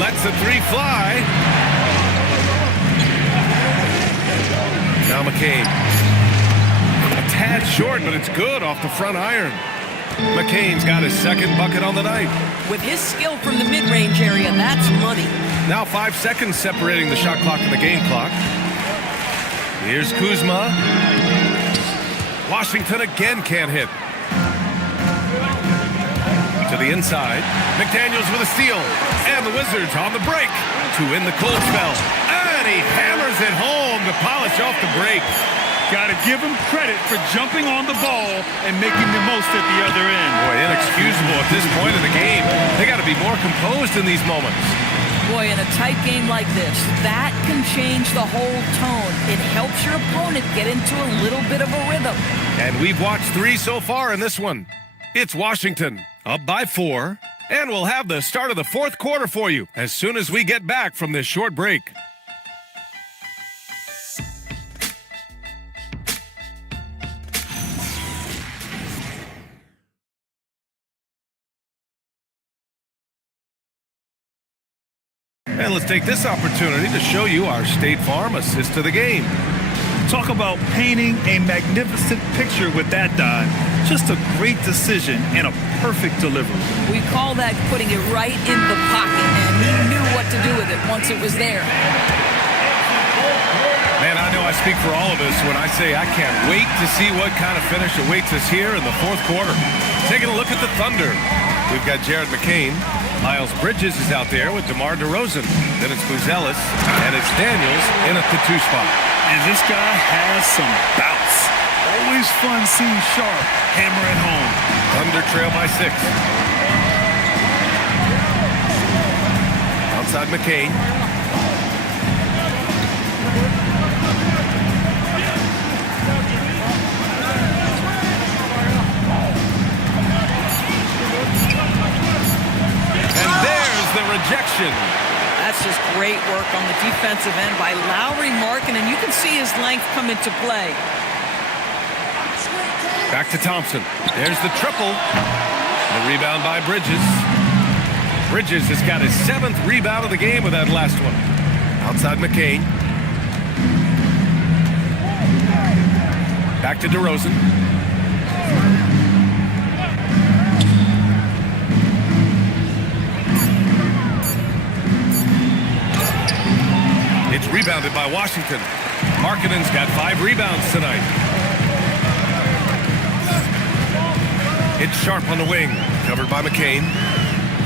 Lets the 3 fly. Now McCain. A tad short, but it's good off the front iron. McCain's got his second bucket on the night. With his skill from the mid-range area, that's money. Now 5 seconds separating the shot clock and the game clock. Here's Kuzma. Washington again can't hit. To the inside. McDaniels with a steal. And the Wizards on the break to win the cold spell. And he hammers it home to polish off the break. Got to give him credit for jumping on the ball and making the most at the other end. Boy, inexcusable at this point in the game. They got to be more composed in these moments. Boy, in a tight game like this, that can change the whole tone. It helps your opponent get into a little bit of a rhythm. And we've watched 3 so far in this one. It's Washington up by 4. And we'll have the start of the fourth quarter for you as soon as we get back from this short break. And let's take this opportunity to show you our State Farm assist to the game. Talk about painting a magnificent picture with that dive. Just a great decision and a perfect delivery. We call that putting it right in the pocket, and he knew what to do with it once it was there. Man, I know I speak for all of us when I say I can't wait to see what kind of finish awaits us here in the fourth quarter. Taking a look at the Thunder. We've got Jared McCain. Miles Bridges is out there with DeMar DeRozan. Then it's Buzelis, and it's Daniels in at the 2 spot. And this guy has some bounce. Always fun seeing Sharp hammer it home. Thunder trail by 6. Outside McCain. And there's the rejection. That's just great work on the defensive end by Lowry Markin, and you can see his length come into play. Back to Thompson. There's the triple. The rebound by Bridges. Bridges has got his 7th rebound of the game with that last one. Outside McCain. Back to DeRozan. It's rebounded by Washington. Markkanen's got 5 rebounds tonight. It's Sharp on the wing, covered by McCain.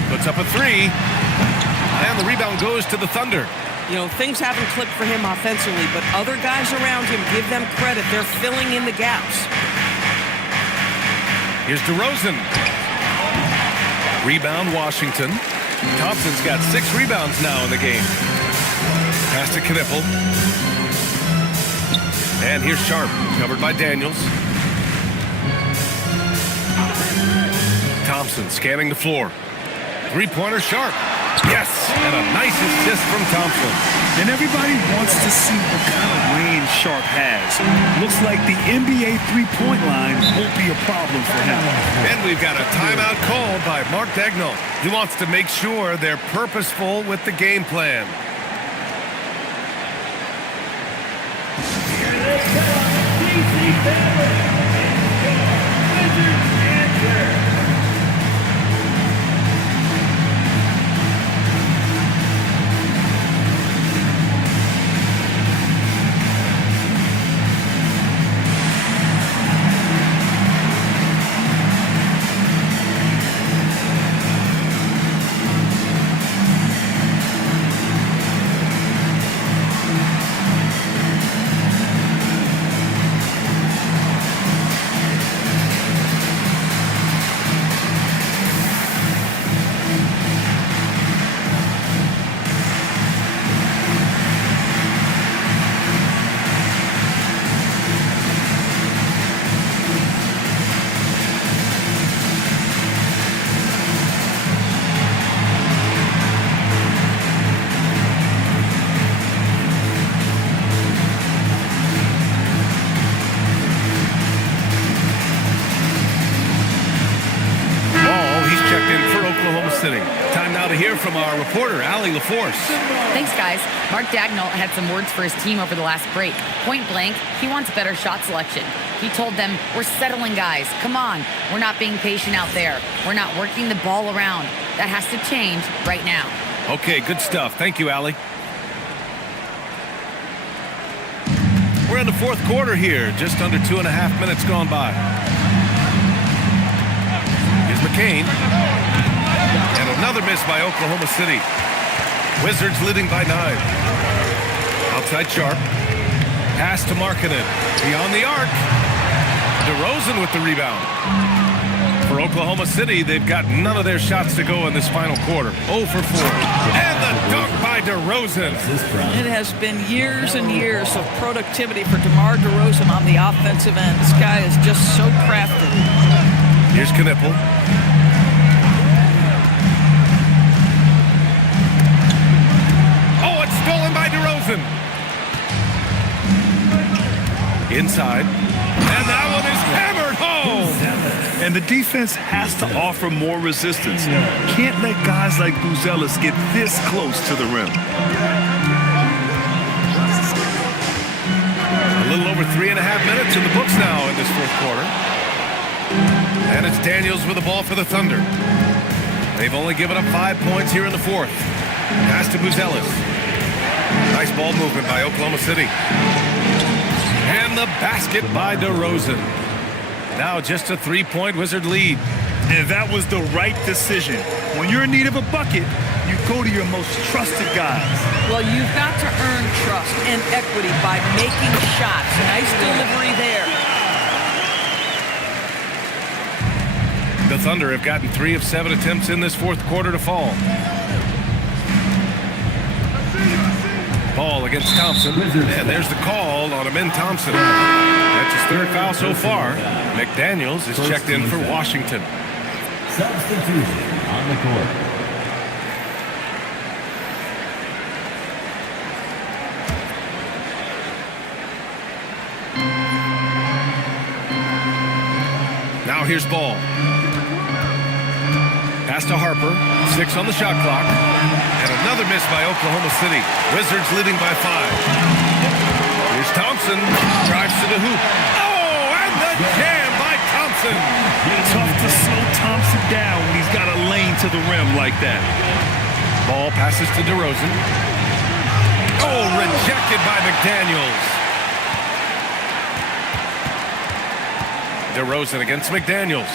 Puts up a 3. And the rebound goes to the Thunder. You know, things haven't clicked for him offensively, but other guys around him, give them credit. They're filling in the gaps. Here's DeRozan. Rebound Washington. Thompson's got 6 rebounds now in the game. Pass to Knipple. And here's Sharp, covered by Daniels. Thompson scanning the floor. 3-pointer Sharp. Yes, and a nice assist from Thompson. And everybody wants to see what kind of range Sharp has. Looks like the NBA three-point line won't be a problem for him. And we've got a timeout called by Mark Dagnall. He wants to make sure they're purposeful with the game plan. City. Time now to hear from our reporter, Allie LaForce. Thanks, guys. Mark Dagnall had some words for his team over the last break. Point blank, he wants better shot selection. He told them, we're settling, guys. Come on. We're not being patient out there. We're not working the ball around. That has to change right now. Okay, good stuff. Thank you, Allie. We're in the fourth quarter here. Just under 2.5 minutes gone by. Here's McCain. And another miss by Oklahoma City. Wizards leading by 9. Outside Sharp. Pass to Markkanen. Beyond the arc. DeRozan with the rebound. For Oklahoma City, they've got none of their shots to go in this final quarter. 0 for 4. And the dunk by DeRozan. It has been years and years of productivity for DeMar DeRozan on the offensive end. This guy is just so crafty. Here's Knippel. Oh, it's stolen by DeRozan. Inside. And that one is hammered home. And the defense has to offer more resistance. Can't let guys like Buzelis get this close to the rim. A little over 3.5 minutes in the books now in this fourth quarter. And it's Daniels with the ball for the Thunder. They've only given up 5 points here in the fourth. Pass to Buzelis. Nice ball movement by Oklahoma City. And the basket by DeRozan. Now just a 3-point Wizard lead. And that was the right decision. When you're in need of a bucket, you go to your most trusted guys. Well, you've got to earn trust and equity by making shots. Nice delivery there. The Thunder have gotten 3 of 7 attempts in this fourth quarter to fall. Ball against Thompson, and there's the call on Amin Thompson. That's his third foul so far. McDaniels is checked in for Washington. Substitution on the court. Now here's Ball. Pass to Harper. 6 on the shot clock. And another miss by Oklahoma City. Wizards leading by 5. Here's Thompson. Drives to the hoop. Oh, and the jam by Thompson. Tough to slow Thompson down when he's got a lane to the rim like that. Ball passes to DeRozan. Oh, rejected by McDaniels. DeRozan against McDaniels.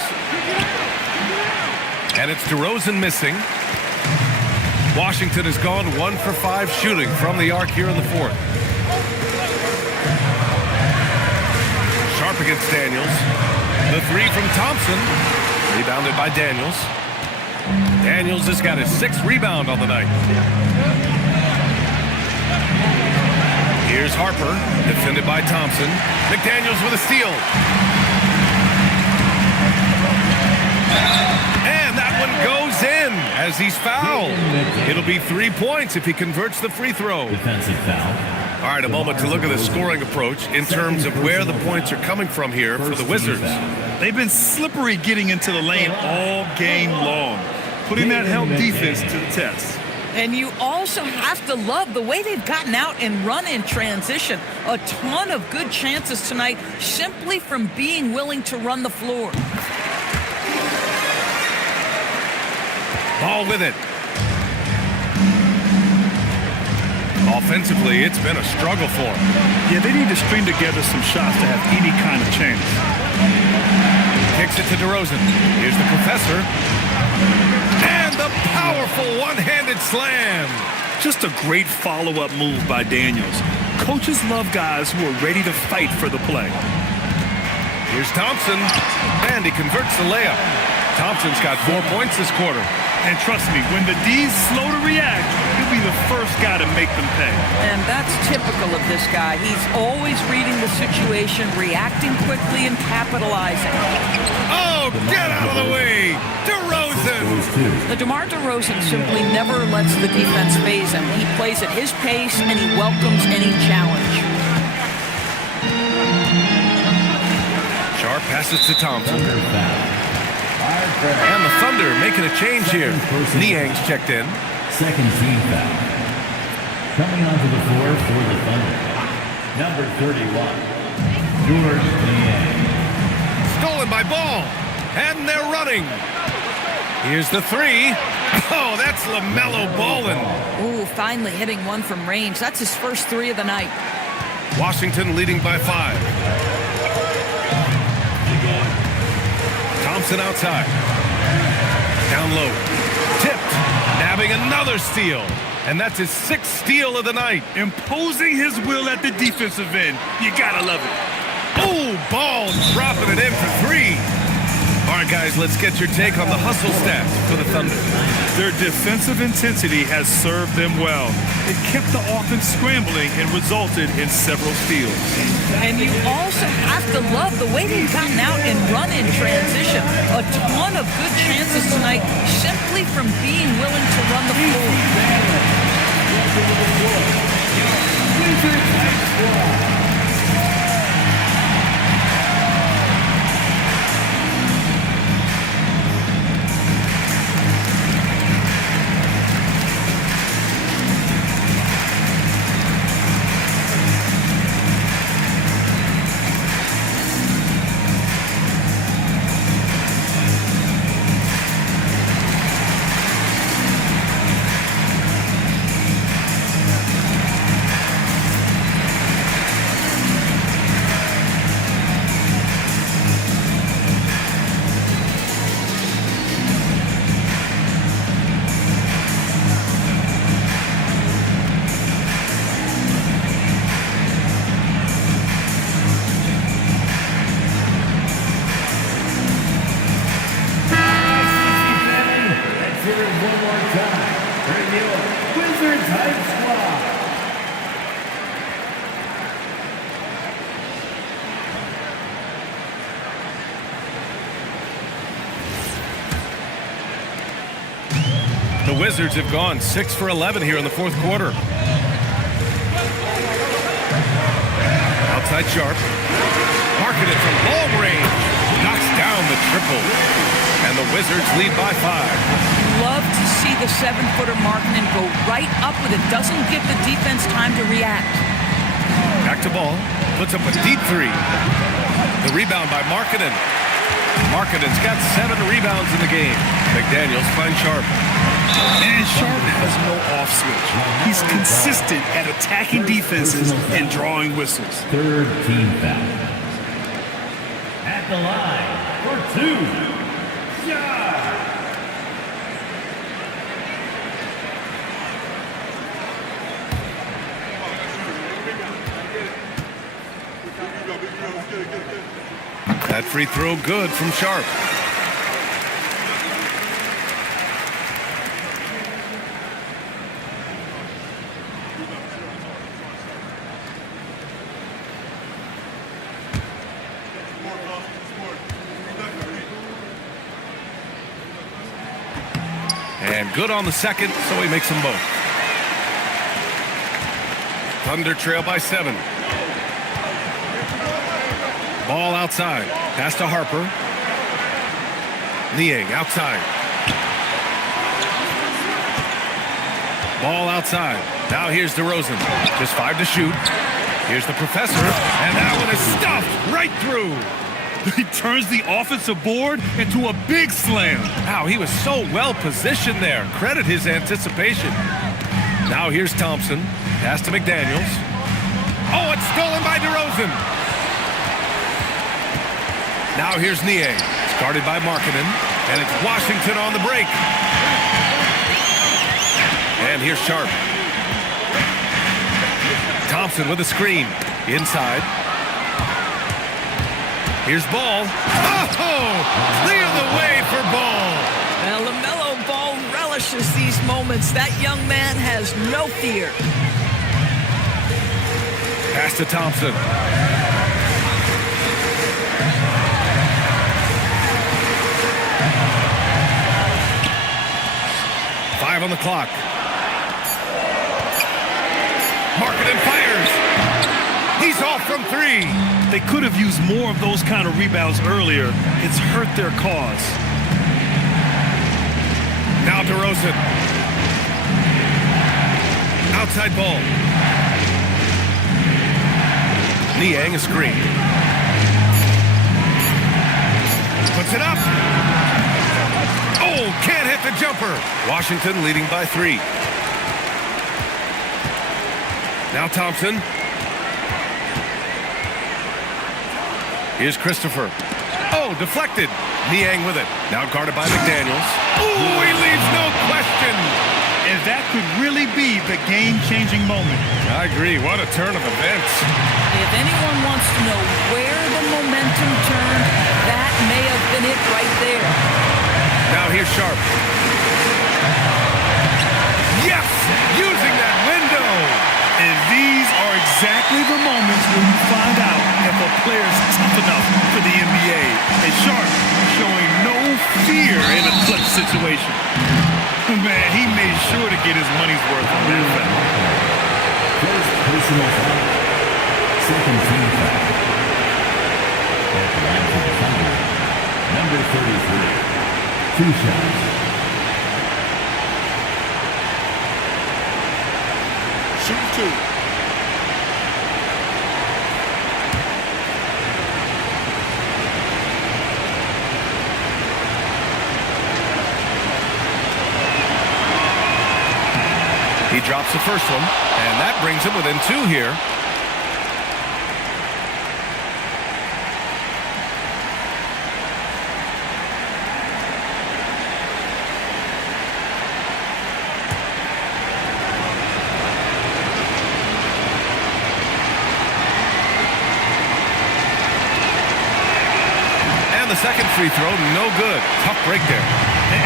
And it's DeRozan missing. Washington has gone 1 for 5 shooting from the arc here in the fourth. Sharp against Daniels. The 3 from Thompson. Rebounded by Daniels. Daniels has got his 6th rebound on the night. Here's Harper, defended by Thompson. McDaniels with a steal. And that one goes in as he's fouled. It'll be 3 points if he converts the free throw. Defensive foul. All right, a moment to look at the scoring approach in terms of where the points are coming from here for the Wizards. They've been slippery getting into the lane all game long, putting that help defense to the test. And you also have to love the way they've gotten out and run in transition. A ton of good chances tonight simply from being willing to run the floor. Ball with it. Offensively, it's been a struggle for them. Yeah, they need to string together some shots to have any kind of chance. Kicks it to DeRozan. Here's the professor. And the powerful one-handed slam. Just a great follow-up move by Daniels. Coaches love guys who are ready to fight for the play. Here's Thompson. And he converts the layup. Thompson's got 4 points this quarter. And trust me, when the D's slow to react, he'll be the first guy to make them pay. And that's typical of this guy. He's always reading the situation, reacting quickly, and capitalizing. Oh, get out of the way! DeRozan! The DeMar DeRozan simply never lets the defense phase him. He plays at his pace, and he welcomes any challenge. Sharp passes to Thompson. And the Thunder making a change here. Niang's checked in. Second team foul. Coming onto the floor for the Thunder. Number 31, George Niang. Stolen by Ball. And they're running. Here's the three. Oh, that's LaMelo ballin'. Ooh, finally hitting one from range. That's his first three of the night. Washington leading by 5. Thompson outside. Down low. Tipped. Nabbing another steal. And that's his 6th steal of the night. Imposing his will at the defensive end. You gotta love it. Oh, Ball dropping it in for 3. All right, guys, let's get your take on the hustle stats for the Thunder. Their defensive intensity has served them well. It kept the offense scrambling and resulted in several steals. And you also have to love the way they've gotten out and run in transition. A ton of good chances tonight simply from being willing to run the floor. The Wizards have gone 6 for 11 here in the 4th quarter. Outside Sharp. Marketed from long range. Knocks down the triple. And the Wizards lead by 5. Love to see the 7-footer Markkanen go right up with it. Doesn't give the defense time to react. Back to Ball. Puts up a deep 3. The rebound by Markkanen. Markkanen's got 7 rebounds in the game. McDaniels finds Sharp. And Sharp has no off switch. He's consistent at attacking defenses and drawing whistles. Third team foul. At the line for 2, Sharp. That free throw good from Sharp. And good on the second, so he makes them both. Thunder trail by 7. Ball outside. Pass to Harper. Niang outside. Ball outside. Now here's DeRozan. Just 5 to shoot. Here's the professor. And that one is stuffed right through. He turns the offensive board into a big slam. Wow, he was so well positioned there. Credit his anticipation. Now here's Thompson. Pass to McDaniels. Oh, it's stolen by DeRozan. Now here's Niang. It's guarded by Markkanen. And it's Washington on the break. And here's Sharp. Thompson with a screen. Inside. Here's Ball. Oh! Clear the way for Ball. Well, LaMelo Ball relishes these moments. That young man has no fear. Pass to Thompson. Five on the clock. Markkanen fires. He's off from 3. They could have used more of those kind of rebounds earlier. It's hurt their cause. Now DeRozan. Outside ball. Niang a screen. Puts it up. Oh, can't hit the jumper. Washington leading by 3. Now Thompson. Here's Christopher. Oh, deflected. Niang with it. Now guarded by McDaniels. Ooh, he leaves no question. And that could really be the game-changing moment. I agree. What a turn of events. If anyone wants to know where the momentum turned, that may have been it right there. Now here's Sharp. Yes! Using that window. And these are exactly the moments when you find out if a player's tough enough for the NBA. And Sharp showing no fear in a clutch situation. Man, he made sure to get his money's worth on that foul. First personal foul. Second team foul. At the line for the Thunder, number 33. 2 shots. Shoot 2. He drops the first one, and that brings him within 2 here. And the second free throw, no good. Tough break there.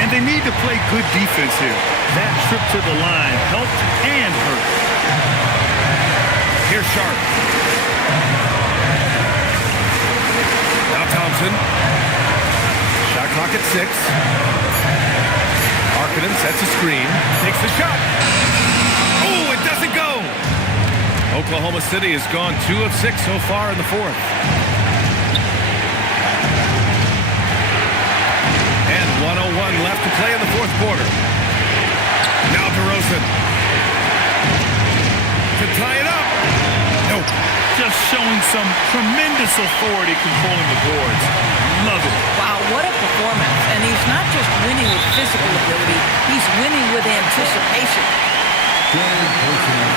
And they need to play good defense here. That trip to the line helped and hurt. Here's Sharp. Now Thompson. Shot clock at 6. Markkanen sets a screen. Takes the shot. Oh, it doesn't go. Oklahoma City has gone 2 of 6 so far in the 4th. And 1:01 left to play in the 4th quarter. Now DeRozan. To tie it up. Nope. Just showing some tremendous authority controlling the boards. Love it. Wow, what a performance. And he's not just winning with physical ability, he's winning with anticipation.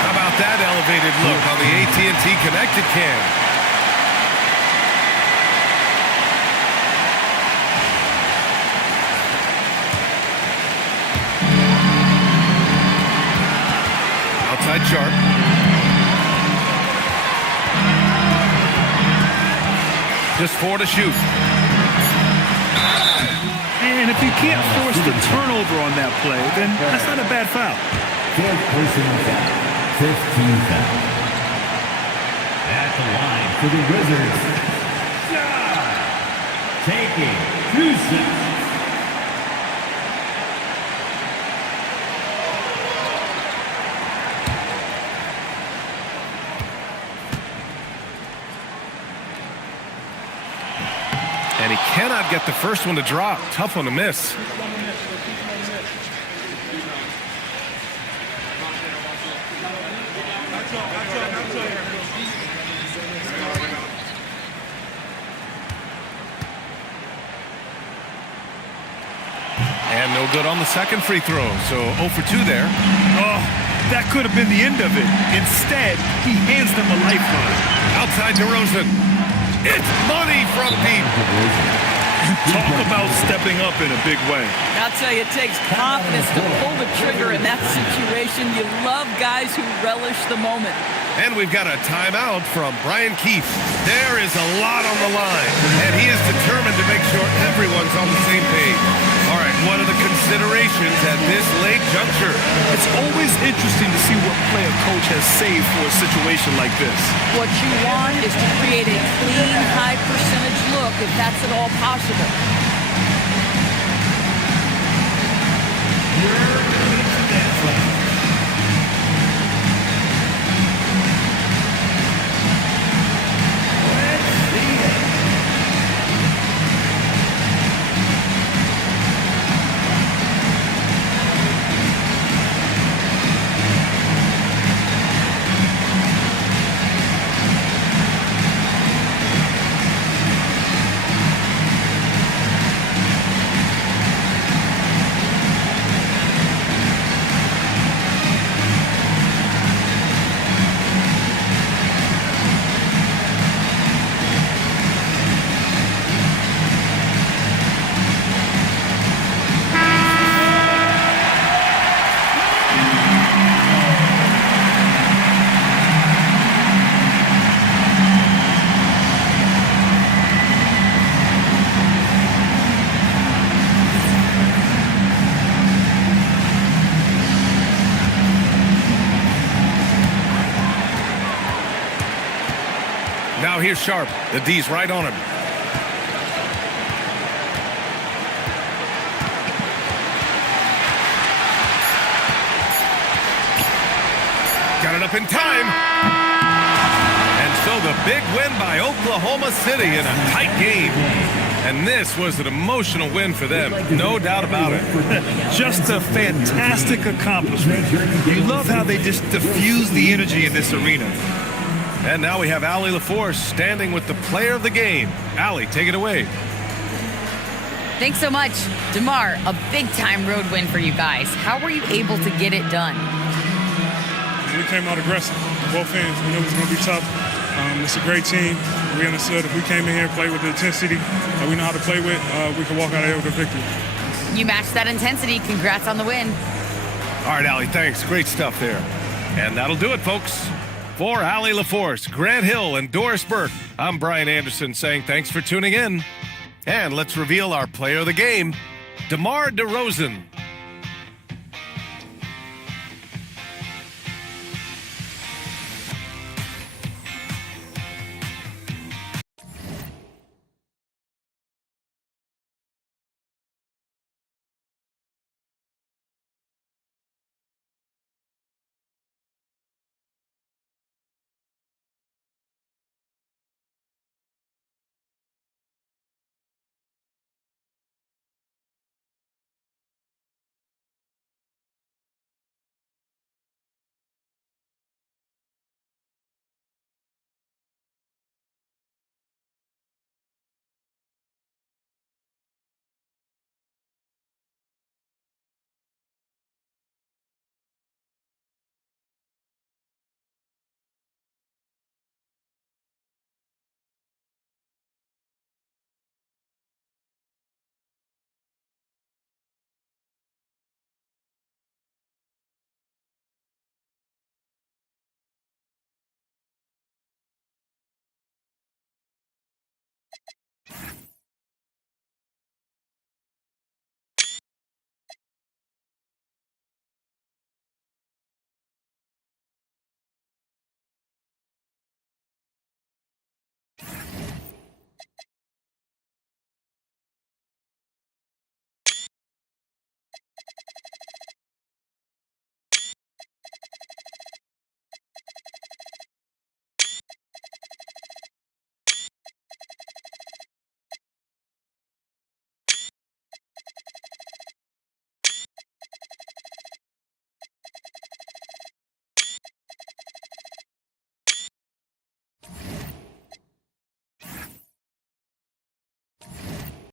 How about that elevated look on the AT&T Connected Cam? Outside Sharp. Just 4 to shoot. And if you can't force the turnover on that play, then that's not a bad foul. 4th personal foul. 15th foul. At the line for the Wizards. Taking 2 shots. And he cannot get the first one to drop. Tough one to miss. And no good on the second free throw. So 0 for 2 there. Oh, that could have been the end of it. Instead, he hands them a lifeline. Outside DeRozan. It's money from deep. Talk about stepping up in a big way. I'll tell you, it takes confidence to pull the trigger in that situation. You love guys who relish the moment. And we've got a timeout from Brian Keefe. There is a lot on the line, and he is determined to make sure everyone's on the same page. All right, what are the considerations at this late juncture? It's always interesting to see what play a coach has saved for a situation like this. What you want is to create a clean, high-percentage look, if that's at all possible. Here's Sharp. The D's right on him. Got it up in time. And so the big win by Oklahoma City in a tight game. And this was an emotional win for them, no doubt about it. Just a fantastic accomplishment. You love how they just diffuse the energy in this arena. And now we have Allie LaForce standing with the player of the game. Allie, take it away. Thanks so much. DeMar, a big-time road win for you guys. How were you able to get it done? We came out aggressive, both ends. We knew it was going to be tough. It's a great team. We understood if we came in here and played with the intensity that we know how to play with, we could walk out of here with a victory. You matched that intensity. Congrats on the win. All right, Allie, thanks. Great stuff there. And that'll do it, folks. For Allie LaForce, Grant Hill, and Doris Burke, I'm Brian Anderson saying thanks for tuning in. And let's reveal our player of the game, DeMar DeRozan.